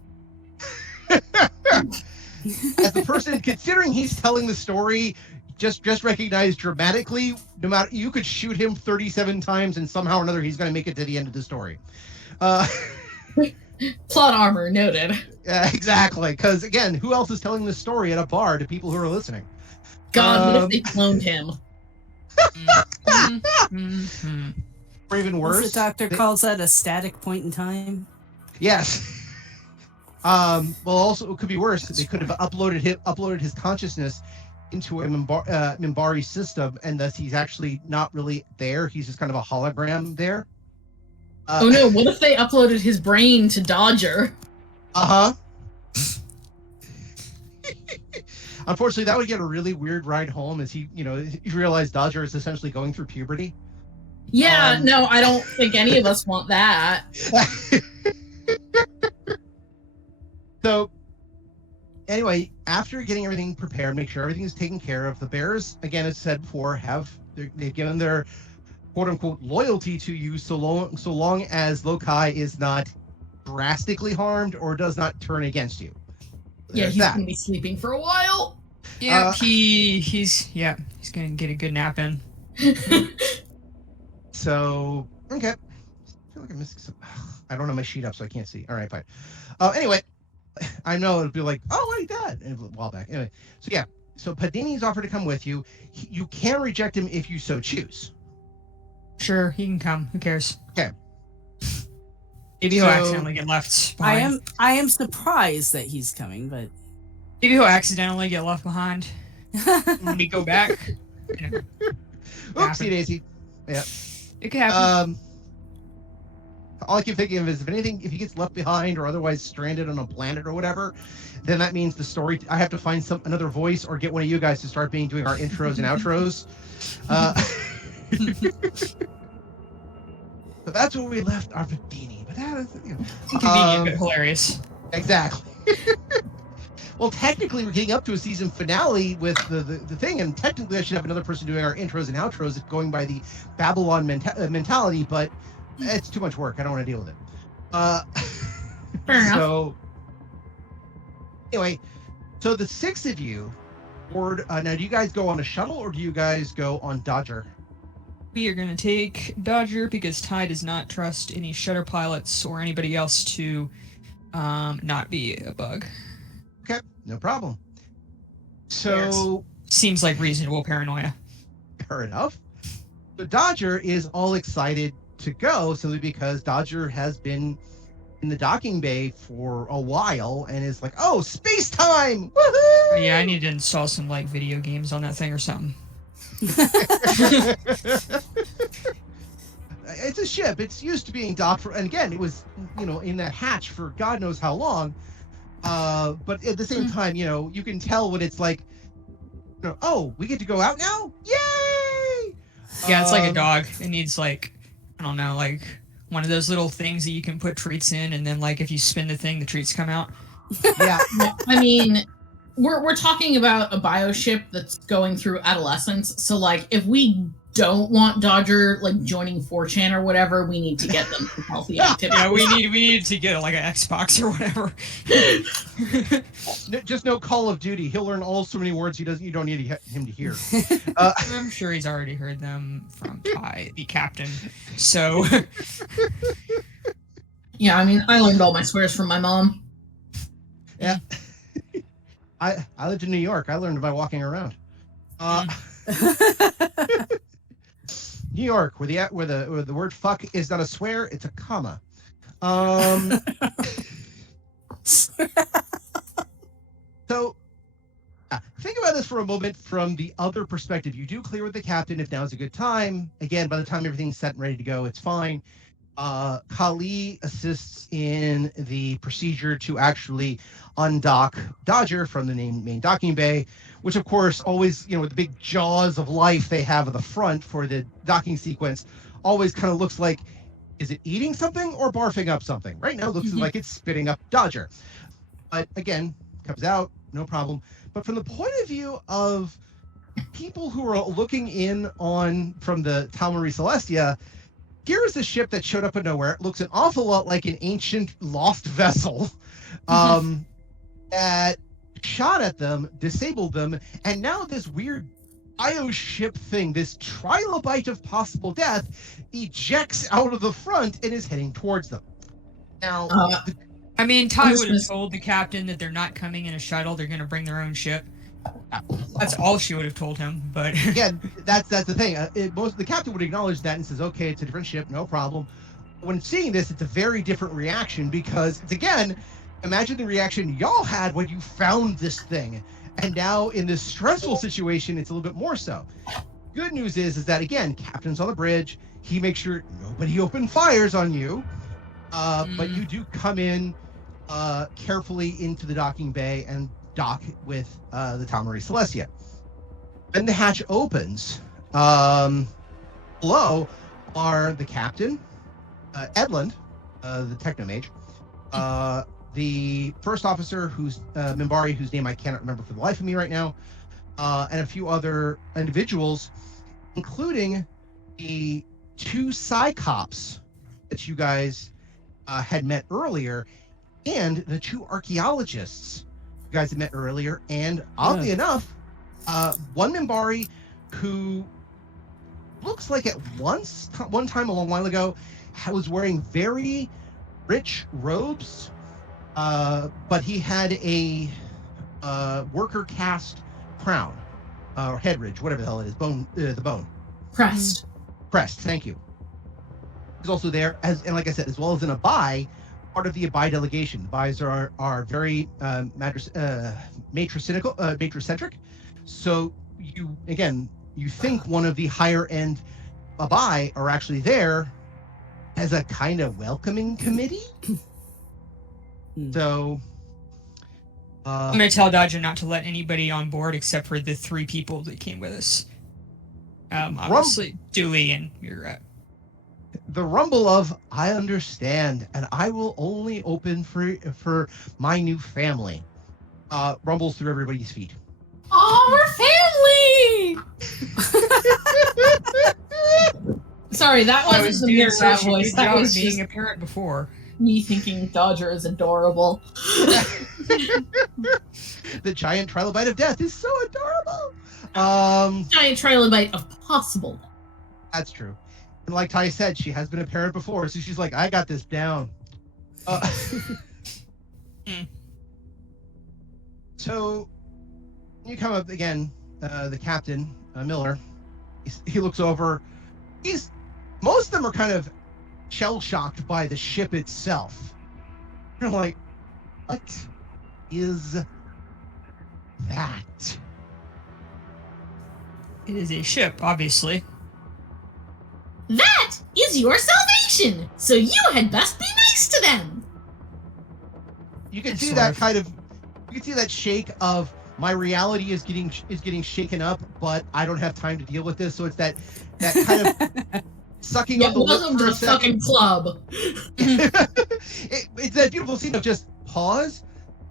As the person, considering he's telling the story, just recognize dramatically, no matter, you could shoot him 37 times and somehow or another he's going to make it to the end of the story. Plot armor, noted. Exactly, because again, who else is telling this story at a bar to people who are listening? God, what if they cloned him? Or even worse, The doctor calls that a static point in time. Yes. Well, also it could be worse. They could have uploaded his consciousness into a Mimbari system, and thus he's actually not really there. He's just kind of a hologram there. Oh no! What if they uploaded his brain to Dodger? Unfortunately, that would get a really weird ride home, as he realized Dodger is essentially going through puberty. Yeah, no, I don't think any of us want that. So, anyway, after getting everything prepared, make sure everything is taken care of. The bears, again, as said before, they've given their quote unquote loyalty to you so long as Lokai is not drastically harmed or does not turn against you. Yeah, he's gonna be sleeping for a while. Yeah, he's gonna get a good nap in. So okay, I feel like I'm missing some. I don't have my sheet up, so I can't see. All right, fine. Anyway, I know it'll be like, oh wait, that a while back. Anyway, so yeah, so Padini's offered to come with you. You can reject him if you so choose. Sure, he can come. Who cares? Okay. Maybe he'll accidentally get left behind. I am surprised that he's coming, but maybe he'll accidentally get left behind when we go back. You know, oopsie daisy. Yeah. It could happen. All I keep thinking of is if he gets left behind or otherwise stranded on a planet or whatever, then that means the story. I have to find another voice or get one of you guys to start doing our intros and outros. So that's where we left our Padini. But that is convenient but hilarious. Exactly. Well, technically, we're getting up to a season finale with the thing, and technically, I should have another person doing our intros and outros, going by the Babylon mentality. But it's too much work. I don't want to deal with it. Fair enough. So, anyway, so the 6 of you board. Now, do you guys go on a shuttle or do you guys go on Dodger? We are going to take Dodger because Ty does not trust any shutter pilots or anybody else to not be a bug. Okay, no problem. So seems like reasonable paranoia. Fair enough. So Dodger is all excited to go simply because Dodger has been in the docking bay for a while and is like, oh, space time! Woohoo! Yeah, I need to install some like video games on that thing or something. It's a ship. It's used to being docked for, and again, it was, in that hatch for God knows how long. But at the same time, you can tell when it's like, oh, we get to go out now? Yay! Yeah, it's like a dog. It needs like, I don't know, like one of those little things that you can put treats in, and then like if you spin the thing, the treats come out. Yeah. I mean, we're talking about a bioship that's going through adolescence. So like, if we don't want Dodger like joining 4chan or whatever, we need to get them some healthy activity. Yeah, we need to get like an Xbox or whatever. Just no Call of Duty. He'll learn all so many words you don't need him to hear. I'm sure he's already heard them from Ty, the captain. So yeah, I mean, I learned all my swears from my mom. Yeah. I lived in New York. I learned by walking around. New York, where the word "fuck" is not a swear; it's a comma. So, think about this for a moment from the other perspective. You do clear with the captain if now's a good time. Again, by the time everything's set and ready to go, it's fine. Kali assists in the procedure to actually undock Dodger from the main docking bay, which of course always, with the big jaws of life they have at the front for the docking sequence, always kind of looks like, is it eating something or barfing up something? Right now it looks like it's spitting up Dodger. But again, comes out, no problem. But from the point of view of people who are looking in from the Tau Marie Celestia, here is a ship that showed up out of nowhere. It looks an awful lot like an ancient lost vessel that shot at them, disabled them, and now this weird bioship thing, this trilobite of possible death, ejects out of the front and is heading towards them. Now, I mean, Ty would have told the captain that they're not coming in a shuttle, they're going to bring their own ship. That's all she would have told him, but again, that's the thing. The captain would acknowledge that and says, "Okay, it's a different ship, no problem." When seeing this, it's a very different reaction because it's again, imagine the reaction y'all had when you found this thing, and now in this stressful situation, it's a little bit more so. Good news is that again, captain's on the bridge. He makes sure nobody open fires on you, but you do come in carefully into the docking bay and dock with the Tau Marie Celestia. Then the hatch opens. Below are the captain, Edlund, the technomage, the first officer, who's Mimbari, whose name I cannot remember for the life of me right now, and a few other individuals, including the 2 psychops that you guys had met earlier, and the 2 archaeologists you guys had met earlier, and oddly enough, one Mimbari who looks like at one time a long while ago was wearing very rich robes, but he had a worker cast crown or head ridge, whatever the hell it is, the bone Crest. Thank you. He's also there and like I said, as well as an Abai, part of the Abai delegation. The Abais are very matricentric. So you think one of the higher end Abai are actually there as a kind of welcoming committee. So I'm gonna tell Dodger not to let anybody on board except for the 3 people that came with us. Obviously, Dooley and Murat. The rumble of "I understand, and I will only open for my new family" rumbles through everybody's feet. Oh, we're family! Sorry, that wasn't the Murat voice. That was being just a parent before. me thinking Dodger is adorable. The giant trilobite of death is so adorable. Giant trilobite of possible. That's true. And like Ty said, she has been a parent before, so she's like, I got this down. So you come up again, the captain, Miller. He looks over. Most of them are kind of shell-shocked by the ship itself. They're like, what is that? It is a ship, obviously. That is your salvation, so you had best be nice to them. You can see that kind of, you can see that shake of my reality is getting shaken up, but I don't have time to deal with this. So it's that kind of sucking on the lip welcome for to a the second. fucking club. It's that beautiful scene of just pause,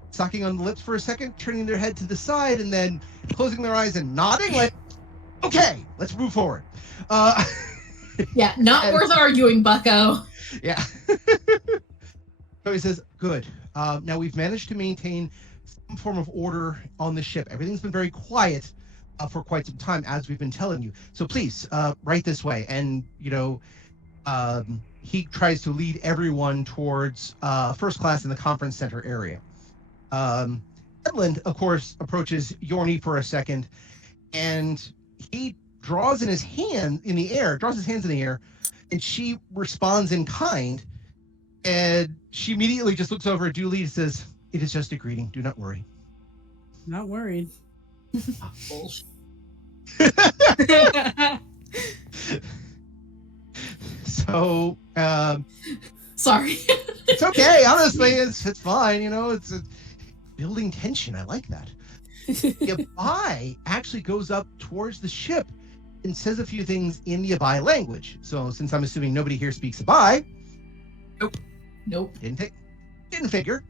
sucking on the lips for a second, turning their head to the side, and then closing their eyes and nodding like, okay, let's move forward. Yeah, not worth arguing, bucko. Yeah. So he says, good. Now we've managed to maintain some form of order on the ship. Everything's been very quiet for quite some time, as we've been telling you. So please, right this way. And, he tries to lead everyone towards first class in the conference center area. Edland, of course, approaches Yorni for a second, and he draws his hands in the air, and she responds in kind, and she immediately just looks over at Dooley and says, "It is just a greeting. Do not worry." Not worried. Bullshit. So, sorry. It's okay. Honestly, it's fine. It's building tension. I like that. The Abai actually goes up towards the ship and says a few things in the Abai language. So, since I'm assuming nobody here speaks Abai, Nope. Didn't figure.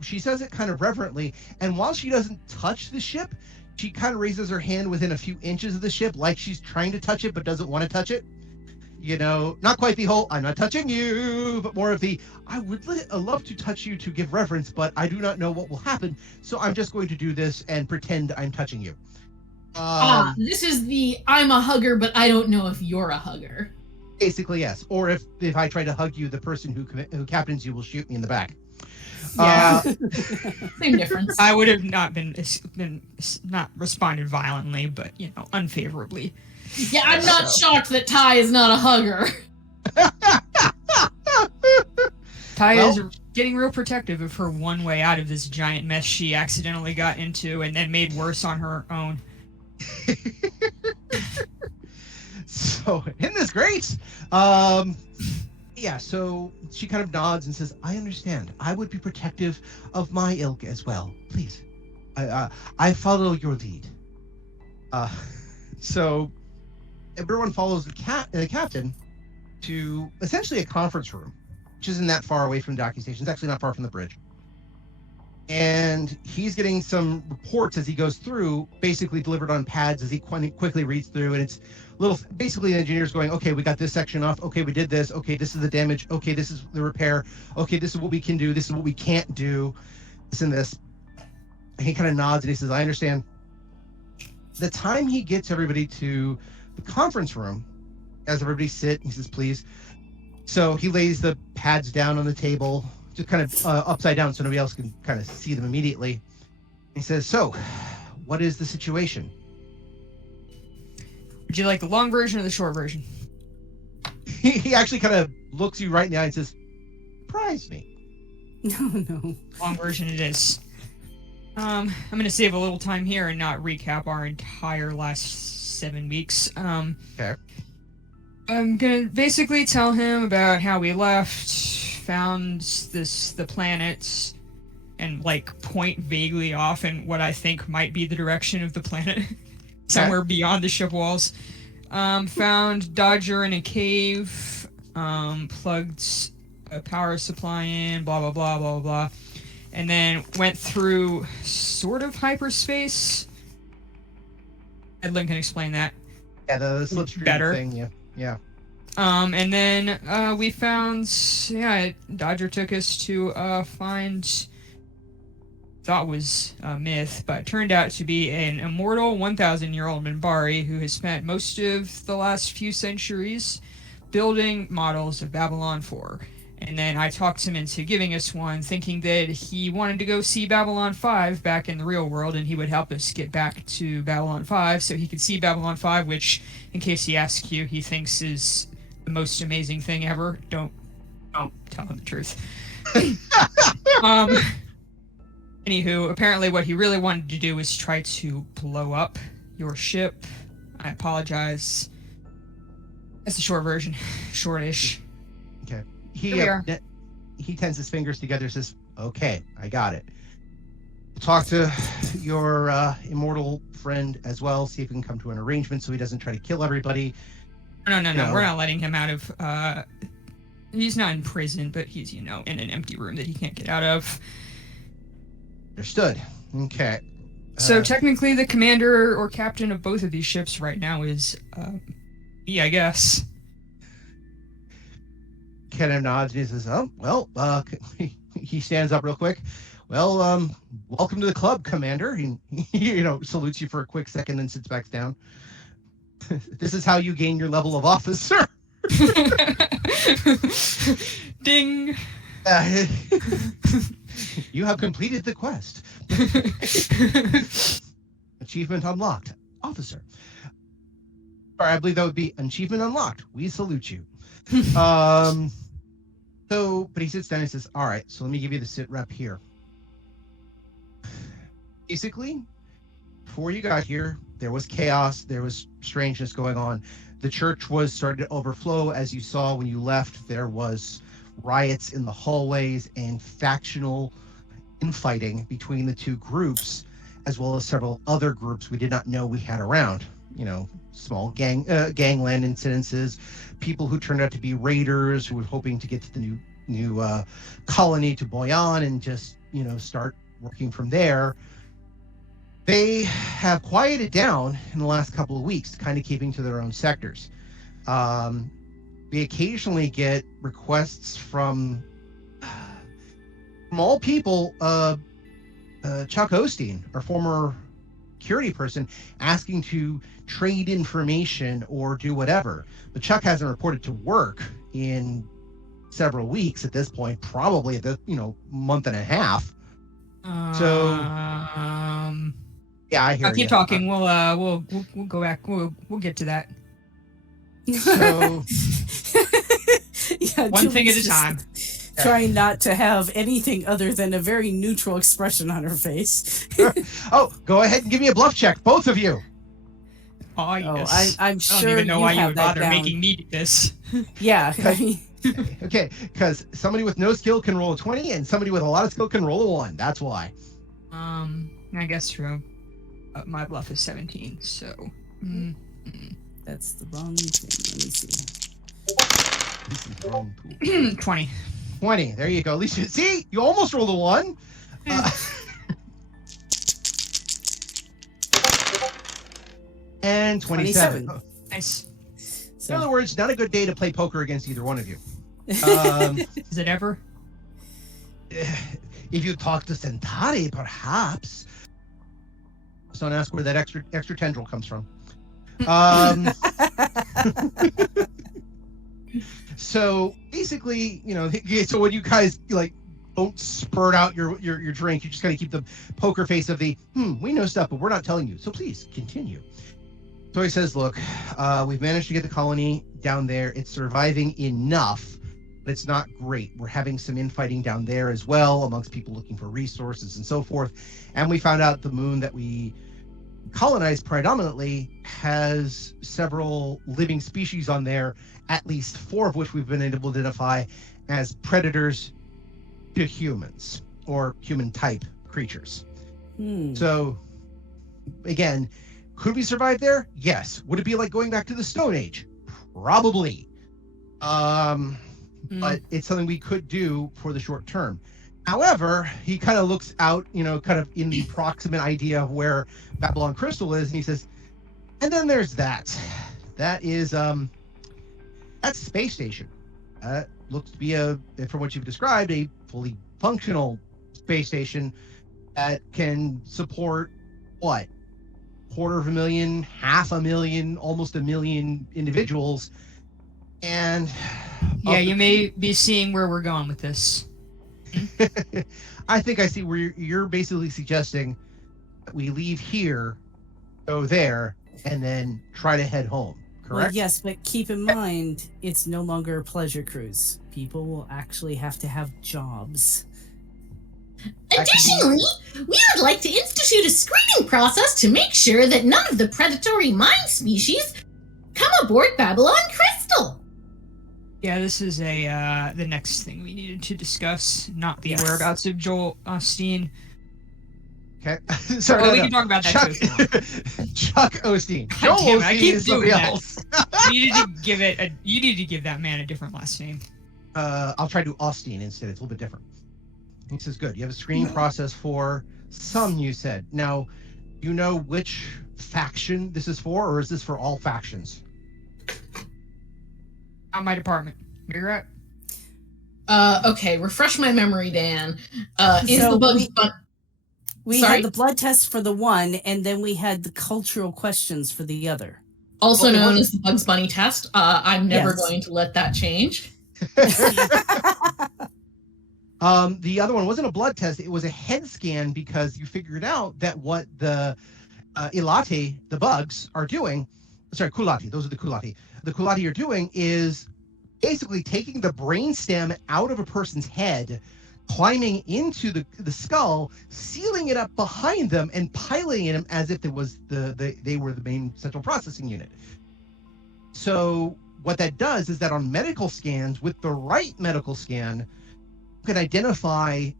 She says it kind of reverently, and while she doesn't touch the ship, she kind of raises her hand within a few inches of the ship, like she's trying to touch it but doesn't want to touch it. Not quite the whole "I'm not touching you," but more of the "I would love to touch you to give reverence, but I do not know what will happen, so I'm just going to do this and pretend I'm touching you." This is the "I'm a hugger, but I don't know if you're a hugger." Basically, yes. Or if I try to hug you, the person who captains you will shoot me in the back. Yeah. Same difference. I would have not been not responded violently, but unfavorably. Yeah, I'm not shocked that Ty is not a hugger. Ty is getting real protective of her one way out of this giant mess she accidentally got into and then made worse on her own. So, isn't this great? Yeah, so she kind of nods and says, "I understand. I would be protective of my ilk as well. Please. I follow your lead." So everyone follows the captain to essentially a conference room, which isn't that far away from the docking station. It's actually not far from the bridge. And he's getting some reports as he goes through, basically delivered on pads as he quickly reads through. And it's basically the engineer's going, okay, we got this section off. Okay, we did this. Okay, this is the damage. Okay, this is the repair. Okay, this is what we can do. This is what we can't do. This and this. And he kind of nods and he says, I understand. The time he gets everybody to the conference room, as everybody sit, he says, please. So he lays the pads down on the table, just kind of upside down so nobody else can kind of see them immediately. He says, so, what is the situation? Would you like the long version or the short version? He actually kind of looks you right in the eye and says, surprise me. No. Long version it is. I'm going to save a little time here and not recap our entire last 7 weeks. Okay. I'm going to basically tell him about how we left, found the planets, and like point vaguely off in what I think might be the direction of the planet, somewhere beyond the ship walls. Found Dodger in a cave, plugged a power supply in, blah blah blah blah blah, and then went through sort of hyperspace. Edlin can explain that. Yeah, the slipstream better thing. Yeah. And then we found, Dodger took us to find, thought was a myth, but turned out to be an immortal 1,000-year-old Mimbari who has spent most of the last few centuries building models of Babylon 4. And then I talked him into giving us one, thinking that he wanted to go see Babylon 5 back in the real world, and he would help us get back to Babylon 5 so he could see Babylon 5, which, in case he asks you, he thinks is the most amazing thing ever. Don't tell him the truth. Anywho, apparently what he really wanted to do was try to blow up your ship. I apologize. That's the short version. Shortish. Okay. He tends his fingers together and says, okay, I got it. Talk to your immortal friend as well, see if we can come to an arrangement so he doesn't try to kill everybody. No. We're not letting him out of... he's not in prison, but he's, in an empty room that he can't get out of. Understood. Okay. So technically the commander or captain of both of these ships right now is me, I guess. Ken nods and he says, oh, well, he stands up real quick. Well, welcome to the club, Commander. He salutes you for a quick second and sits back down. This is how you gain your level of officer. Ding. You have completed the quest. Achievement unlocked. Officer. Or I believe that would be achievement unlocked. We salute you. But he sits down and says, all right, so let me give you the sit rep here. Basically, before you got here, there was chaos, there was strangeness going on. The church was starting to overflow. As you saw when you left, there was riots in the hallways and factional infighting between the two groups, as well as several other groups we did not know we had around. Small gangland incidences, people who turned out to be raiders who were hoping to get to the new colony to Boyan and just, start working from there. They have quieted down in the last couple of weeks, kind of keeping to their own sectors. We occasionally get requests from all people, Chuck Osteen, our former security person, asking to trade information or do whatever. But Chuck hasn't reported to work in several weeks at this point, probably at the month and a half. So yeah, I hear I'll keep you. talking. We'll go back. We'll get to that. So Yeah, one thing at a Julie's time. Trying not to have anything other than a very neutral expression on her face. Oh, go ahead and give me a bluff check, both of you. Oh, yes. I'm I sure don't even know why you have would that bother down. making me do this. Yeah, I mean, Okay, because somebody with no skill can roll a 20, and somebody with a lot of skill can roll a 1. That's why. I guess true. My bluff is 17, so. that's the wrong thing. Let me see. This is wrong pool. 20. 20. There you go. At least see, you almost rolled a 1. And 27. Nice. In other words, not a good day to play poker against either one of you. Is it ever? If you talk to Centauri, perhaps. So don't ask where that extra tendril comes from. So basically, so when you guys don't spurt out your drink, you just kind of keep the poker face of the we know stuff, but we're not telling you. So please continue. So he says, look, we've managed to get the colony down there. It's surviving enough, but it's not great. We're having some infighting down there as well amongst people looking for resources and so forth. And we found out the moon that we colonized predominantly has several living species on there, at least 4 of which we've been able to identify as predators to humans or human type creatures. So again, could we survive there? Yes. Would it be like going back to the Stone Age? Probably. But it's something we could do for the short term. However, he kind of looks out, kind of in the proximate idea of where Babylon Crystal is, and he says, and then there's that. That is, that's a space station. Looks to be from what you've described, a fully functional space station that can support, what? 250,000, 500,000, almost 1 million individuals. And yeah, you may be seeing where we're going with this. I think I see where you're basically suggesting that we leave here, go there, and then try to head home, correct? Well, yes, but keep in mind, it's no longer a pleasure cruise. People will actually have to have jobs. Additionally, we would like to institute a screening process to make sure that none of the predatory mind species come aboard Babylon Crystal. Yeah, this is the next thing we needed to discuss, not the whereabouts of Joel Osteen. Okay. Sorry, we can talk about that too. Chuck Osteen. God damn it, Osteen I keep is doing somebody that. else. You need to give that man a different last name. I'll try to do Osteen instead. It's a little bit different. He says, good. You have a screening process for some, you said. Now, you know which faction this is for, or is this for all factions? Not my department. You're right. Okay, refresh my memory, Dan. Is So the Bugs we Sorry? had the blood test for the one, and then we had the cultural questions for the other. also known as the Bugs Bunny test? I'm never Yes. going to let that change. The other one wasn't a blood test. It was a head scan because you figured out that what the Ilati, the bugs, are doing. Sorry, Kulati. Those are the Kulati. The Kulati are doing is basically taking the brainstem out of a person's head, climbing into the skull, sealing it up behind them, and piloting them as if it was they were the main central processing unit. So what that does is that on medical scans, with the right medical scan, you can identify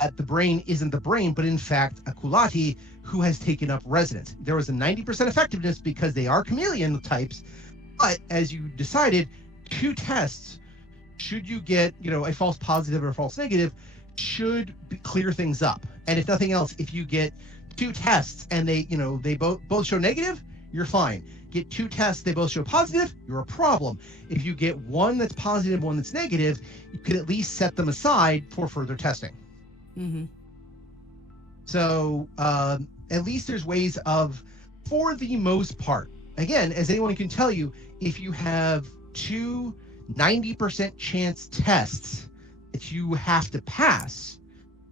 that the brain isn't the brain, but in fact a Kulati who has taken up residence. There was a 90% effectiveness because they are chameleon types, but as you decided, 2 tests, should you get, a false positive or a false negative, should clear things up. And if nothing else, if you get 2 tests and they both show negative, you're fine. Get 2 tests, they both show positive, you're a problem. If you get one that's positive, one that's negative, you could at least set them aside for further testing. Mm-hmm. So at least there's ways of, for the most part, again, as anyone can tell you, if you have 2 90% chance tests that you have to pass,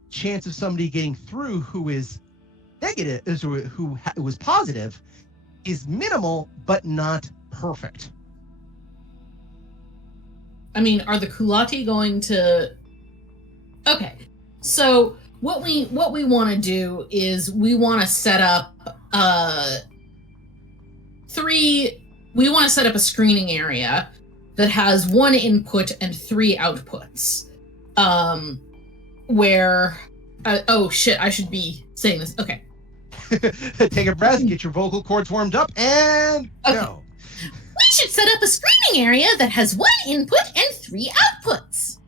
chance of somebody getting through who is negative, who was positive, is minimal, but not perfect. I mean, are the Kulati going to... Okay, so what we want to do is we want to set up we want to set up a screening area that has 1 input and 3 outputs. Where oh shit, I should be saying this. Okay. Take a breath, get your vocal cords warmed up, and go. We should set up a screening area that has 1 input and 3 outputs.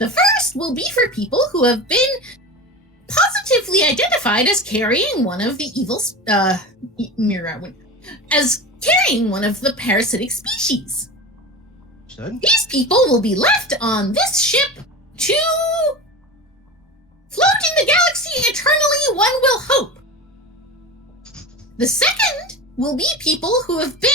The first will be for people who have been positively identified as carrying one of the as carrying one of the parasitic species. These people will be left on this ship to float in the galaxy eternally, one will hope. The second will be people who have been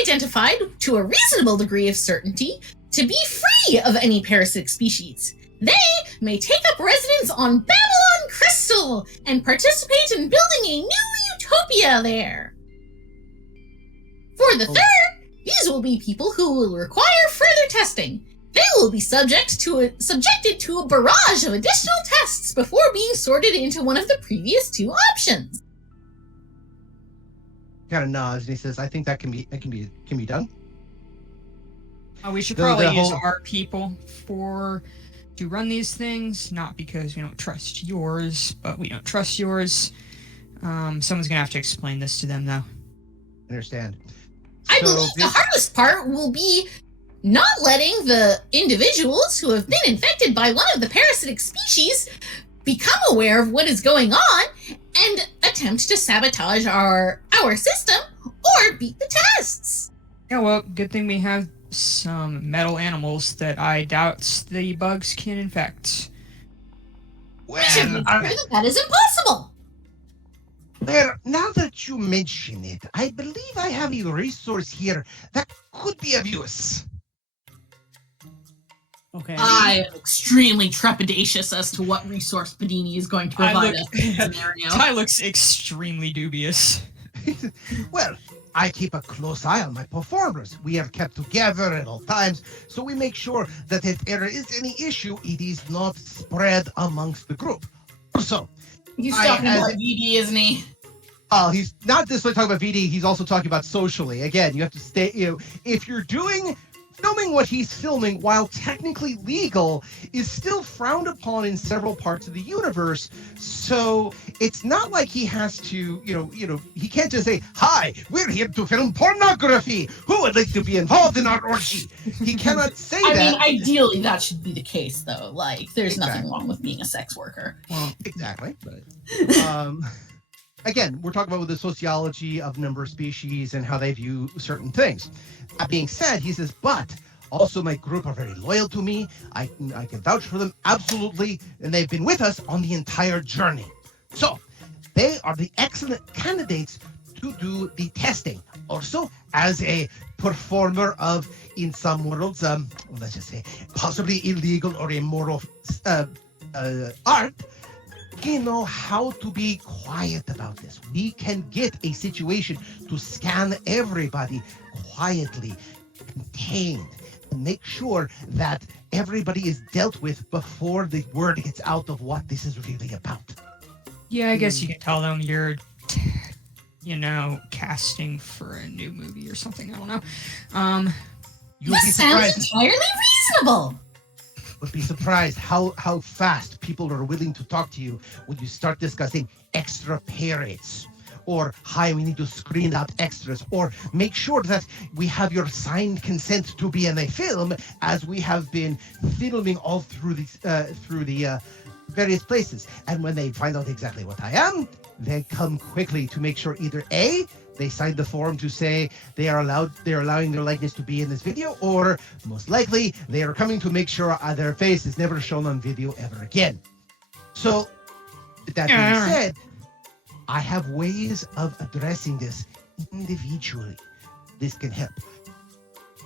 identified to a reasonable degree of certainty to be free of any parasitic species. They may take up residence on Babylon Crystal and participate in building a new utopia there. For the third, these will be people who will require further testing. They will be subjected to a barrage of additional tests before being sorted into one of the previous two options. Kind of nods and he says, "I think that can be done." We should probably use our people to run these things, not because we don't trust yours, but we don't trust yours. Someone's gonna have to explain this to them, though. I understand. I believe the hardest part will be not letting the individuals who have been infected by one of the parasitic species become aware of what is going on and attempt to sabotage our system or beat the tests. Yeah, well, good thing we have some metal animals that I doubt the bugs can infect. We should be sure that is impossible. Well, now that you mention it, I believe I have a resource here that could be of use. Okay. I am extremely trepidatious as to what resource Padini is going to provide us in this scenario. Ty looks extremely dubious. Well, I keep a close eye on my performers. We are kept together at all times, so we make sure that if there is any issue, it is not spread amongst the group. Also, he's talking about VD, isn't he? Oh, he's not just talking about VD. He's also talking about socially. Again, you have to stay. If you're filming what he's filming, while technically legal, is still frowned upon in several parts of the universe. So it's not like he has to, he can't just say, "Hi, we're here to film pornography. Who would like to be involved in our orgy?" He cannot say that. I mean, ideally, that should be the case, though. Like, there's nothing wrong with being a sex worker. Well, exactly. But, again, we're talking about the sociology of number of species and how they view certain things. That being said, he says, but also my group are very loyal to me. I can vouch for them, absolutely. And they've been with us on the entire journey. So they are the excellent candidates to do the testing. Also, as a performer of, in some worlds, let's just say, possibly illegal or immoral art, we know how to be quiet about this. We can get a situation to scan everybody quietly, contained, and make sure that everybody is dealt with before the word gets out of what this is really about. Yeah, I guess you can tell them you're, casting for a new movie or something. I don't know. That sounds entirely reasonable. Would be surprised how fast people are willing to talk to you when you start discussing extra pay rates, or hi, we need to screen out extras, or make sure that we have your signed consent to be in a film, as we have been filming all through the various places. And when they find out exactly what I am, they come quickly to make sure either A, they signed the form to say they're allowing their likeness to be in this video, or most likely they are coming to make sure their face is never shown on video ever again. So, with that being said, I have ways of addressing this individually. This can help.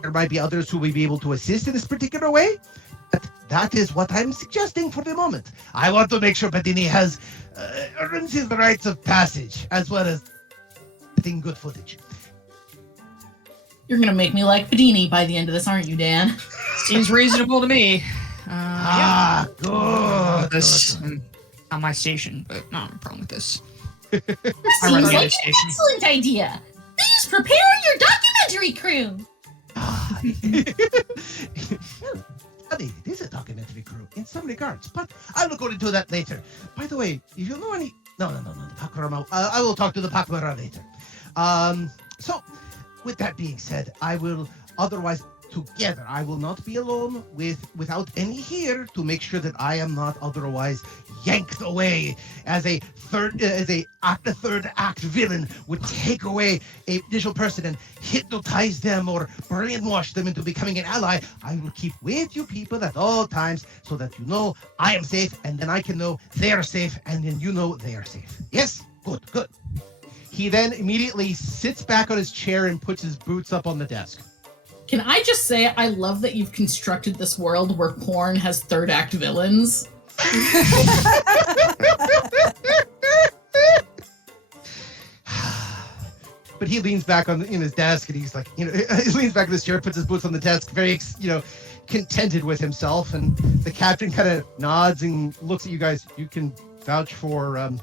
There might be others who will be able to assist in this particular way, but that is what I'm suggesting for the moment. I want to make sure Bedini earns his rights of passage, as well as getting good footage. You're gonna make me like Padini by the end of this, aren't you, Dan? Seems reasonable to me. Good. This on my station, but not a problem with this. That seems like an excellent idea. Please prepare your documentary crew. It is a documentary crew in some regards, but I will go into that later. By the way, if you know any... No, the pak'ma'ra. I will talk to the pak'ma'ra later. So, with that being said, I will otherwise together. I will not be alone without any here to make sure that I am not otherwise yanked away as a third act villain would take away a initial person and hypnotize them or brainwash them into becoming an ally. I will keep with you people at all times so that you know I am safe, and then I can know they are safe, and then you know they are safe. Yes? Good. He then immediately sits back on his chair and puts his boots up on the desk. Can I just say, I love that you've constructed this world where porn has third act villains. But he leans back in his desk, and he's like, he leans back in his chair, puts his boots on the desk, very, contented with himself. And the captain kind of nods and looks at you guys. You can vouch for him.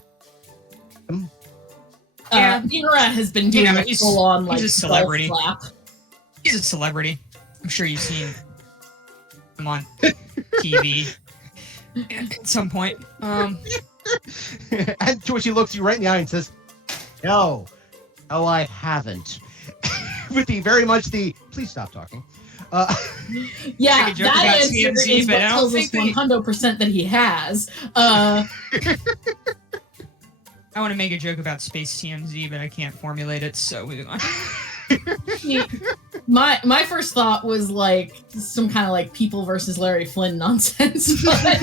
Mira has been doing a full-on, he's a celebrity. Slap. He's a celebrity. I'm sure you've seen him on TV at some point. And to which he looks you right in the eye and says, No, I haven't. With please stop talking. Yeah, that answer is what tells us 100% that he has. I want to make a joke about Space TMZ, but I can't formulate it, so we go on. My first thought was like some kind of like People versus Larry Flynn nonsense. But...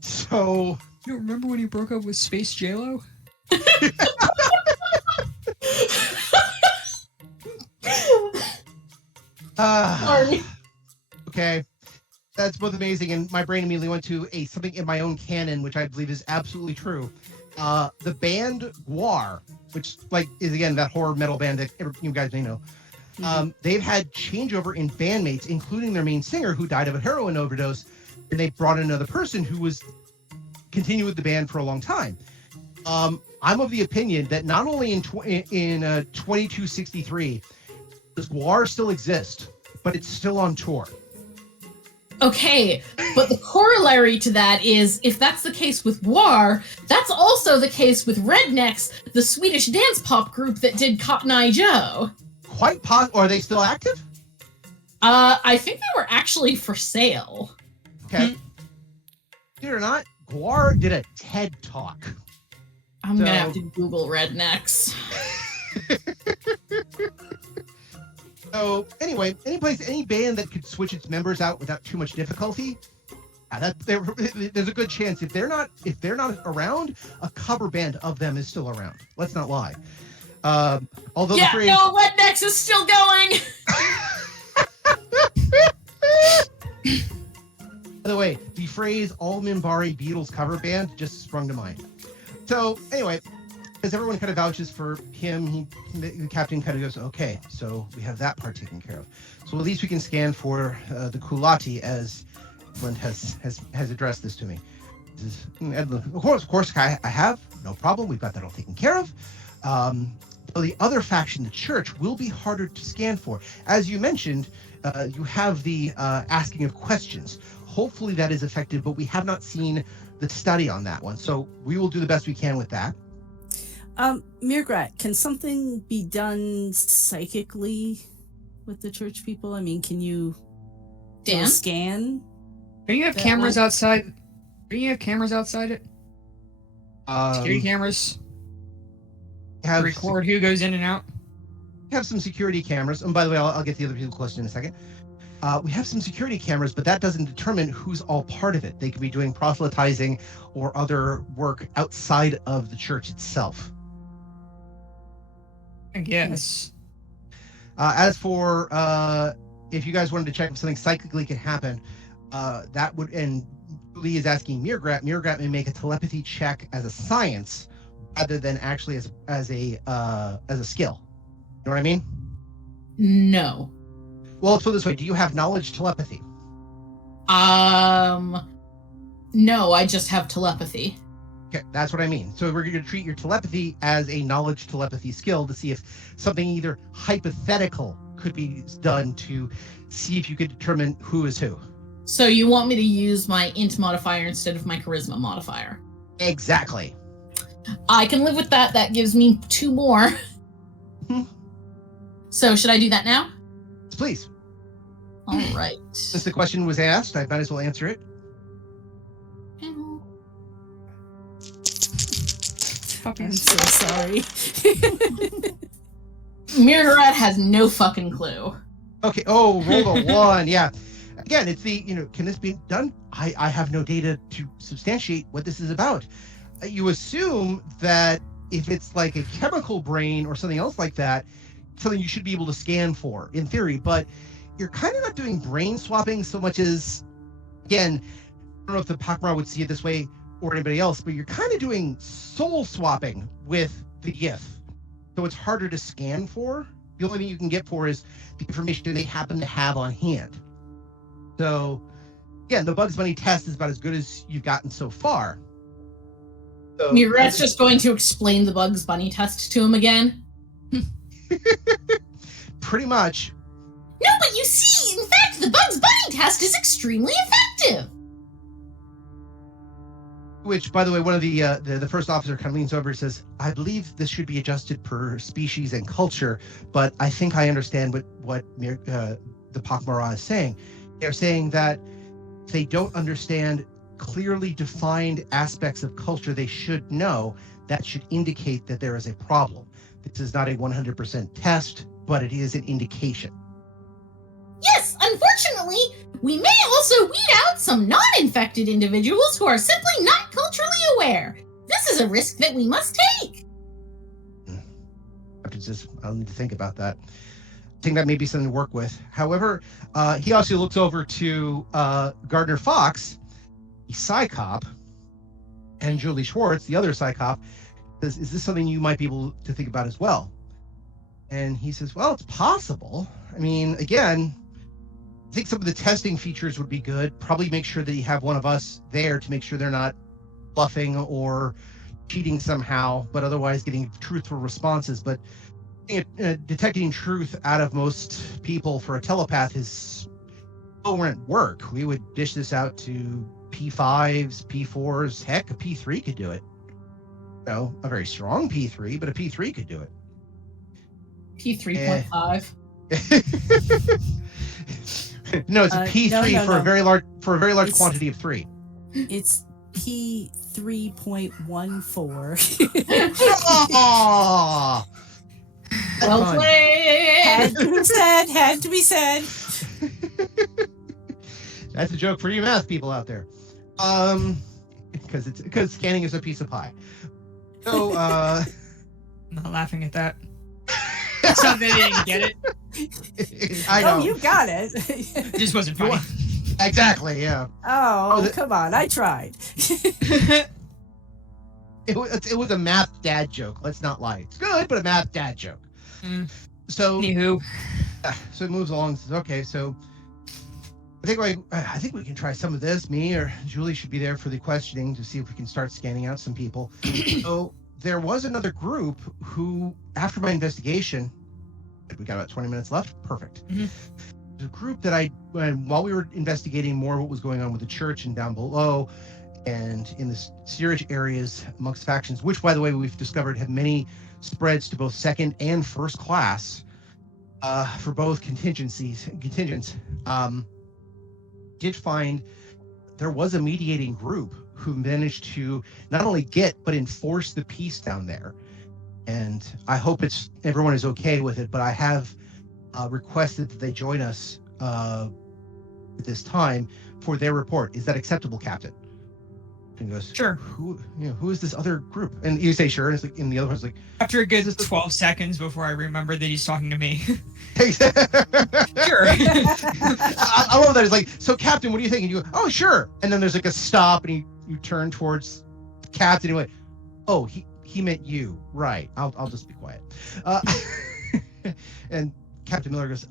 So you remember when he broke up with Space J-Lo? Sorry. Okay. That's both amazing, and my brain immediately went to something in my own canon, which I believe is absolutely true. The band Gwar, which is again that horror metal band that you guys may know. They've had changeover in bandmates, including their main singer, who died of a heroin overdose, and they brought in another person who was continuing with the band for a long time. I'm of the opinion that not only in 2263 does Gwar still exist, but it's still on tour. Okay, but the corollary to that is, if that's the case with Gwar, that's also the case with Rednecks, the Swedish dance pop group that did Cotton Eye Joe. Quite possible. Are they still active? I think they were actually for sale. Okay. Believe it or not, Gwar did a TED Talk. I'm gonna have to Google Rednecks. So anyway, any band that could switch its members out without too much difficulty, there's a good chance if they're not around, a cover band of them is still around. Let's not lie. Although Rednecks is still going. By the way, the phrase "all Mimbari Beatles cover band" just sprung to mind. So anyway, as everyone kind of vouches for him, the captain kind of goes, "Okay, so we have that part taken care of. So at least we can scan for the Kulati, as Flint has addressed this to me." Of course, I have no problem. We've got that all taken care of. The other faction, the church, will be harder to scan for. As you mentioned, you have the asking of questions. Hopefully that is effective, but we have not seen the study on that one. So we will do the best we can with that. Mirgrat, can something be done psychically with the church people? I mean, can you scan? Don't you have cameras outside? Don't you have cameras outside it? Security cameras? Record who goes in and out? We have some security cameras. And by the way, I'll get the other people's question in a second. We have some security cameras, but that doesn't determine who's all part of it. They could be doing proselytizing or other work outside of the church itself. I guess. As for if you guys wanted to check if something psychically could happen, that would, and Lee is asking Mirgrat may make a telepathy check as a science rather than actually as a skill. You know what I mean? No. Well, let's put it this way. Do you have knowledge telepathy? No, I just have telepathy. Okay, that's what I mean. So we're going to treat your telepathy as a knowledge telepathy skill to see if something either hypothetical could be done to see if you could determine who is who. So you want me to use my int modifier instead of my charisma modifier? Exactly. I can live with that. That gives me 2 more. So should I do that now? Please. All right. Since the question was asked, I might as well answer it. I'm so sorry. Mirgarat has no fucking clue. Okay. Oh, roll a 1. Yeah. Again, it's the, can this be done? I have no data to substantiate what this is about. You assume that if it's like a chemical brain or something else like that, something you should be able to scan for, in theory, but you're kind of not doing brain swapping so much as, again, I don't know if the pak'ma'ra would see it this way or anybody else, but you're kind of doing soul swapping with the Yith. So it's harder to scan for. The only thing you can get for is the information they happen to have on hand. So, again, the Bugs Bunny test is about as good as you've gotten so far. So, Mirgarat's just going to explain the Bugs Bunny test to him again. Pretty much. No, but you see, in fact, the Bugs Bunny test is extremely effective. Which, by the way, one of the first officer kind of leans over and says, "I believe this should be adjusted per species and culture, but I think I understand what the pak'ma'ra is saying. They're saying that they don't understand clearly defined aspects of culture they should know. That should indicate that there is a problem. This is not a 100% test, but it is an indication." Yes, unfortunately, we may also weed out some non-infected individuals who are simply not culturally aware. This is a risk that we must take. I'll need to think about that. I think that may be something to work with. However, he also looks over to Gardner Fox, the Psy-Cop, and Julie Schwartz, the other Psy-Cop. Says, "Is this something you might be able to think about as well?" And he says, "Well, it's possible. I mean, again, I think some of the testing features would be good. Probably make sure that you have one of us there to make sure they're not bluffing or cheating somehow, but otherwise getting truthful responses. But detecting truth out of most people for a telepath is low-rent work. We would dish this out to P5s, P4s, heck, a P3 could do it. A very strong P3, but a P3 could do it. P3.5. No, it's a P3 no. for a very large quantity of 3. It's P3.14. Oh, well played. Had to be said. That's a joke for you math people out there. Because scanning is a piece of pie. So, I'm not laughing at that. It's not that they didn't get it. I know. Oh, you got it. It just wasn't funny. Exactly, yeah. Oh, come on. I tried. It was a math dad joke. Let's not lie. It's good, but a math dad joke. So, anywho. So it moves along. Says, okay, so I think we can try some of this. Me or Julie should be there for the questioning to see if we can start scanning out some people. So there was another group who, after my investigation, we got about 20 minutes left. Perfect. Mm-hmm. There's a group that while we were investigating more what was going on with the church and down below, and in the steerage areas amongst factions, which, by the way, we've discovered have many spreads to both second and first class for both contingents. Did find there was a mediating group who managed to not only get but enforce the peace down there. And I hope everyone is okay with it, but I have requested that they join us at this time for their report. Is that acceptable, Captain? And he goes, sure. Who is this other group? And you say sure, and it's like, and the other one's like, after a good 12 seconds before I remember that he's talking to me. Sure. I love that. It's like, so Captain, what do you think? And you go, oh, sure. And then there's like a stop, and you turn towards the Captain, and you went, oh, he meant you, right? I'll just be quiet. And Captain Miller goes,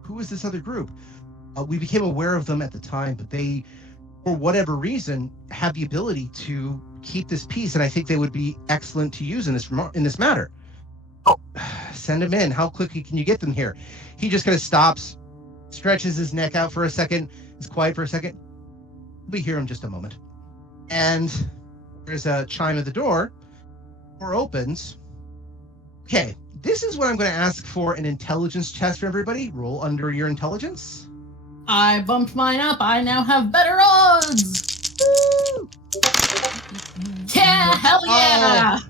who is this other group? We became aware of them at the time, but they, for whatever reason, have the ability to keep this peace, and I think they would be excellent to use in this matter. Oh, send them in. How quickly can you get them here? He just kind of stops, stretches his neck out for a second, is quiet for a second. We'll be here in just a moment. And there's a chime at the door. Door opens. Okay, this is what I'm going to ask for an intelligence test for everybody. Roll under your intelligence. I bumped mine up. I now have better odds. Woo! Yeah, hell yeah.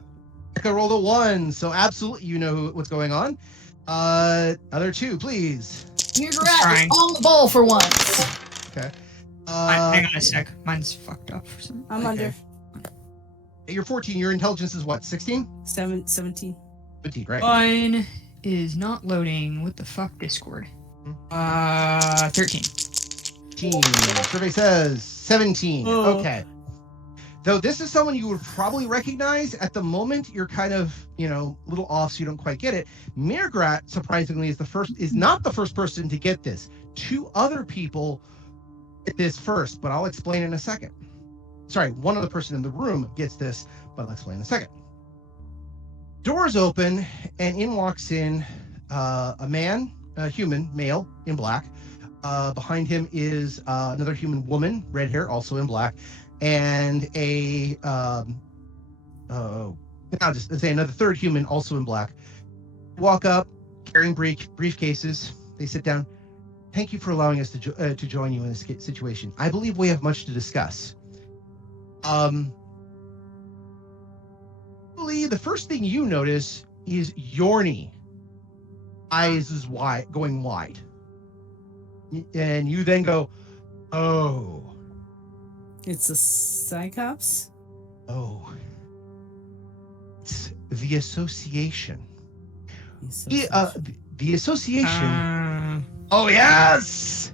I rolled a 1, so absolutely you know what's going on. Other 2, please. You're right. On the ball for once. Okay. Hang on a sec. Mine's fucked up for some. I'm under. You're 14. Your intelligence is what? 16? 17. 17, right? Mine is not loading. What the fuck, Discord? 13. Survey says 17. Oh. Okay. Though this is someone you would probably recognize, at the moment you're kind of, a little off, so you don't quite get it. Mirgrat, surprisingly, is not the first person to get this. 2 other people get this first, but I'll explain in a second. Sorry, one other person in the room gets this, but I'll explain in a second. Doors open, and in walks in a man, a human, male, in black. Behind him is another human woman, red hair, also in black, and another third human, also in black. Walk up, carrying briefcases. They sit down. Thank you for allowing us to join you in this situation. I believe we have much to discuss. I believe the first thing you notice is Yorni. Eyes is going wide. And you then go, oh. It's a Cyclops? Oh. It's the association. The association. Oh, yes!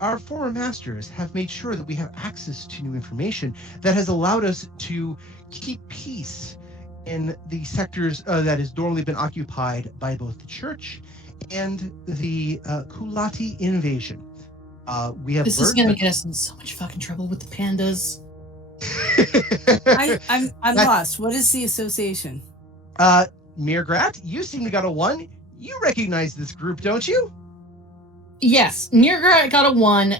Our former masters have made sure that we have access to new information that has allowed us to keep peace in the sectors that has normally been occupied by both the church and the Kulati invasion. This is going to get us in so much fucking trouble with the pandas. I'm lost. What is the association? Mirgrat, you seem to got a 1. You recognize this group, don't you? Yes, Mirgrat got a 1.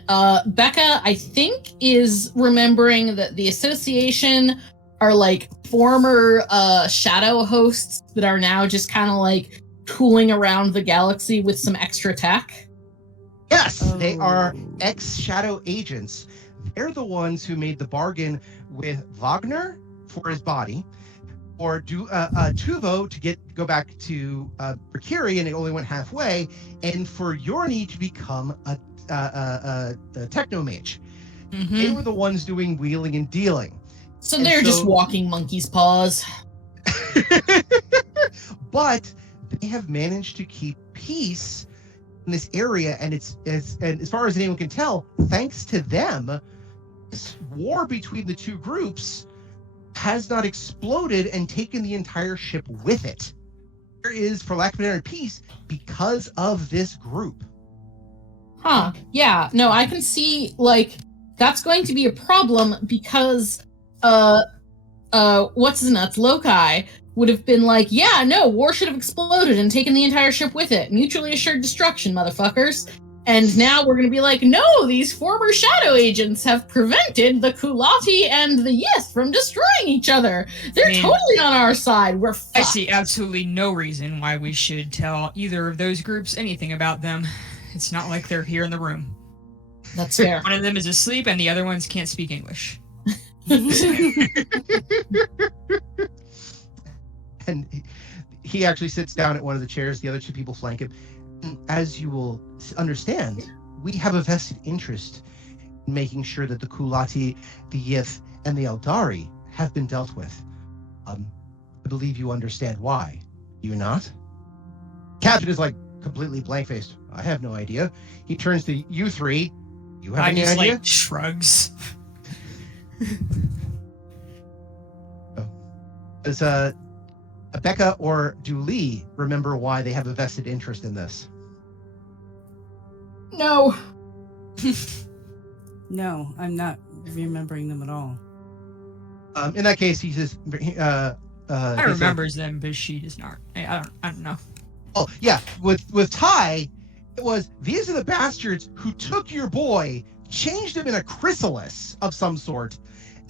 Becca, I think, is remembering that the association are like former shadow hosts that are now just kind of like tooling around the galaxy with some extra tech. Yes, they are ex-shadow agents. They're the ones who made the bargain with Wagner for his body, or Tuvo to go back to Mercury, and it only went halfway, and for Yorni to become a technomage. Mm-hmm. They were the ones doing wheeling and dealing. So they're just walking monkey's paws. But they have managed to keep peace in this area, and as far as anyone can tell, thanks to them, this war between the two groups has not exploded and taken the entire ship with it. There is, for lack of a better, peace because of this group. Huh. Yeah. No, I can see, like, that's going to be a problem because, what's his nuts? Loki would have been like, yeah, no, war should have exploded and taken the entire ship with it. Mutually assured destruction, motherfuckers. And now we're going to be like, no, these former shadow agents have prevented the Kulati and the Yith from destroying each other. They're totally on our side. We're fucked. I see absolutely no reason why we should tell either of those groups anything about them. It's not like they're here in the room. That's fair. One of them is asleep and the other ones can't speak English. And he actually sits down at one of the chairs. The other two people flank him. As you will understand, we have a vested interest in making sure that the Kulati, the Yith, and the Eldari have been dealt with. I believe you understand why. Do you not? Captain is like completely blank-faced. I have no idea. He turns to you three. You have any idea? Like shrugs. Does Becca or Dooley remember why they have a vested interest in this? No. No, I'm not remembering them at all. In that case, he says. I remembers them, but she does not. I don't know. Oh yeah, with Ty, it was these are the bastards who took your boy, changed him in a chrysalis of some sort,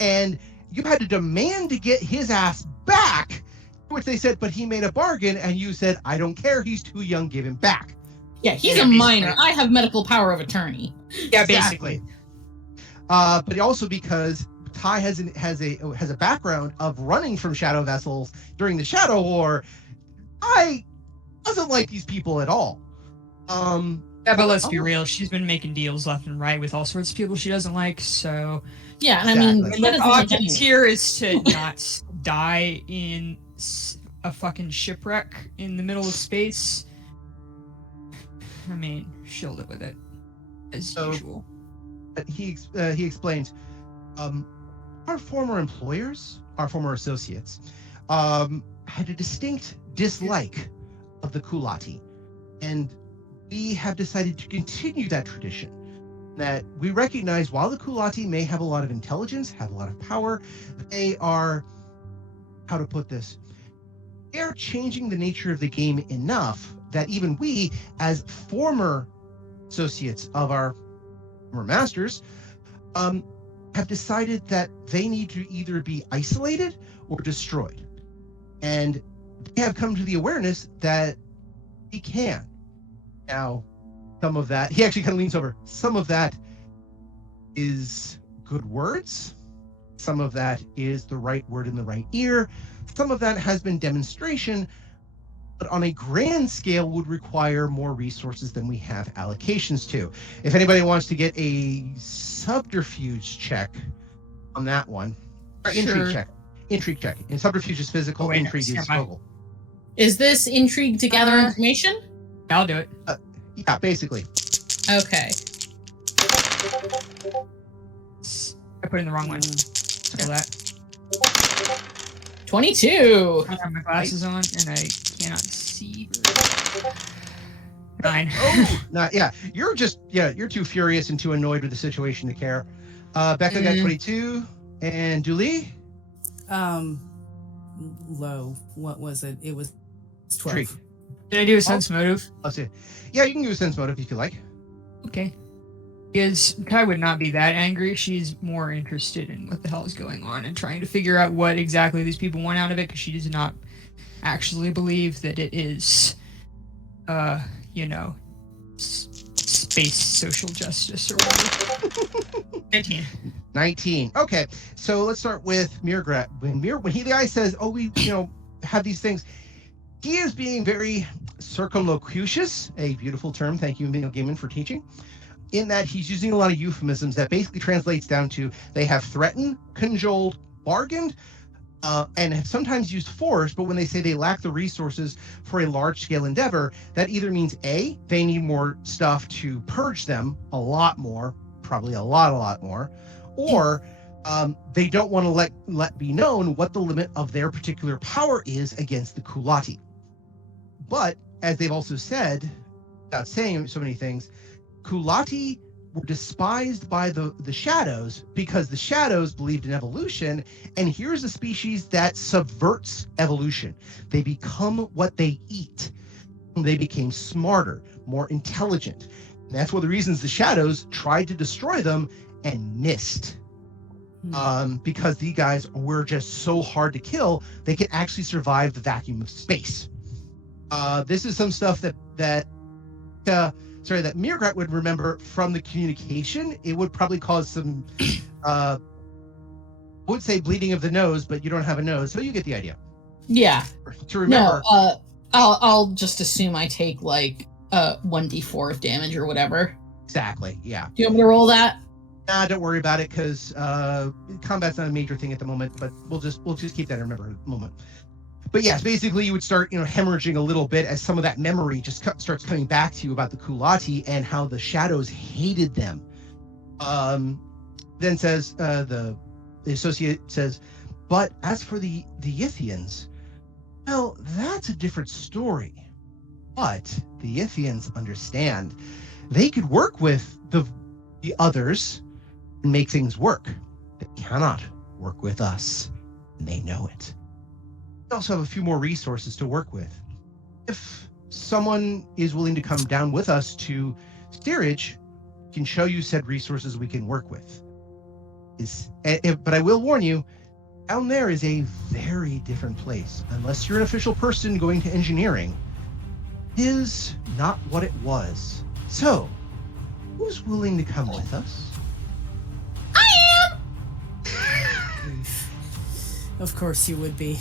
and you had to demand to get his ass back Which they said, but he made a bargain, and you said, I don't care, he's too young, give him back. Yeah, he's a minor. I have medical power of attorney. Yeah, basically. But also because Ty has a background of running from shadow vessels during the Shadow War. I doesn't like these people at all. Yeah, but let's be real. She's been making deals left and right with all sorts of people she doesn't like. So yeah, and I mean, the object here is to not die in a fucking shipwreck in the middle of space. I mean, she'll live with it as usual. He explained, our former employers, our former associates, had a distinct dislike of the Kulati, and we have decided to continue that tradition. That we recognize while the Kulati may have a lot of intelligence, have a lot of power, they are, how to put this, they are changing the nature of the game enough that even we, as former associates of our former masters, have decided that they need to either be isolated or destroyed. And they have come to the awareness that we can. Now, some of that, he actually kind of leans over, some of that is good words. Some of that is the right word in the right ear. Some of that has been demonstration, but on a grand scale would require more resources than we have allocations to. If anybody wants to get a subterfuge check on that one, or intrigue check. Intrigue check. And subterfuge is physical, intrigue is vocal. Is this intrigue to gather information? I'll do it. Yeah, basically. Okay. I put in the wrong one. Look at that. 22. I have my glasses on and I cannot see. 9. Oh, yeah. You're too furious and too annoyed with the situation to care. Becca got 22, and Dooley? Low. What was it? It was 12. Trick. Did I do a sense motive? I'll see. Yeah, you can do a sense motive if you like. Okay. Because Kai would not be that angry. She's more interested in what the hell is going on and trying to figure out what exactly these people want out of it, because she does not actually believe that it is, space social justice or whatever. 19. Okay, so let's start with Mirgrat. When the guy says, "Oh, we, have these things," he is being very circumlocucious, a beautiful term. Thank you, Neil Gaiman, for teaching. In that he's using a lot of euphemisms that basically translates down to they have threatened, cajoled, bargained, and have sometimes used force, but when they say they lack the resources for a large-scale endeavor, that either means A, they need more stuff to purge them, a lot more, probably a lot more, or they don't want to let be known what the limit of their particular power is against the Kulati. But, as they've also said, without saying so many things, Kulati were despised by the Shadows because the Shadows believed in evolution, and here's a species that subverts evolution. They become what they eat. They became smarter, more intelligent. And that's one of the reasons the Shadows tried to destroy them and missed. Because these guys were just so hard to kill, they could actually survive the vacuum of space. This is some stuff that Mirgrat would remember from the communication. It would probably cause some, I would say bleeding of the nose, but you don't have a nose, so you get the idea. Yeah. To remember. No, I'll just assume I take like 1d4 of damage or whatever. Exactly, yeah. Do you want me to roll that? Nah, don't worry about it, because combat's not a major thing at the moment, but we'll just keep that in remember at the moment. But yes, basically you would start, hemorrhaging a little bit as some of that memory just starts coming back to you about the Kulati and how the Shadows hated them. Then says, the associate says, but as for the Yithians, well, that's a different story. But the Yithians understand. They could work with the others and make things work. They cannot work with us, and they know it. We also have a few more resources to work with. If someone is willing to come down with us to steerage, we can show you said resources we can work with. But I will warn you, Down there is a very different place. Unless you're an official person going to engineering, it is not what it was. So, who's willing to come with us? I am! Of course you would be.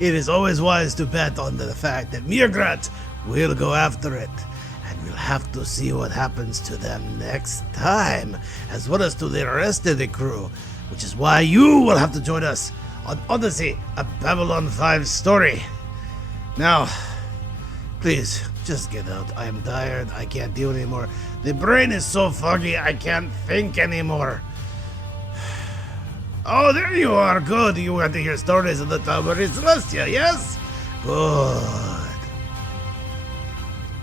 It is always wise to bet on the fact that Mirgrat will go after it. And we'll have to see what happens to them next time, as well as to the rest of the crew. Which is why you will have to join us on Odyssey, a Babylon 5 story. Now, please, just get out. I am tired. I can't deal anymore. The brain is so foggy, I can't think anymore. Oh, there you are. Good. You want to hear stories of the Tau Marie Celestia, yes? Good.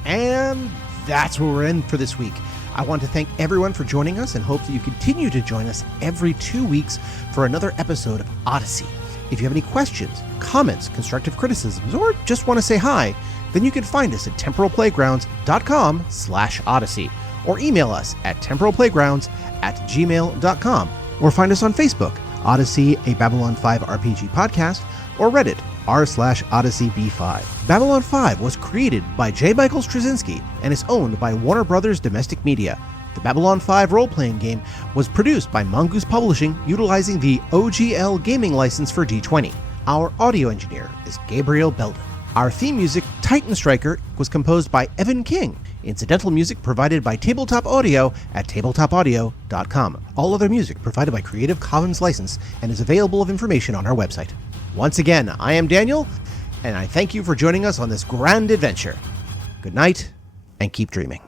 And that's where we're in for this week. I want to thank everyone for joining us and hope that you continue to join us every 2 weeks for another episode of Odyssey. If you have any questions, comments, constructive criticisms, or just want to say hi, then you can find us at temporalplaygrounds.com/Odyssey or email us at temporalplaygrounds@gmail.com or find us on Facebook, Odyssey, a Babylon 5 RPG podcast, or Reddit, r/OdysseyB5. Babylon 5 was created by J. Michael Straczynski and is owned by Warner Brothers Domestic Media. The Babylon 5 role-playing game was produced by Mongoose Publishing utilizing the OGL gaming license for D20. Our audio engineer is Gabriel Belden. Our theme music, Titan Striker, was composed by Evan King. Incidental music provided by Tabletop Audio at tabletopaudio.com. All other music provided by Creative Commons license and is available of information on our website. Once again, I am Daniel, and I thank you for joining us on this grand adventure. Good night, and keep dreaming.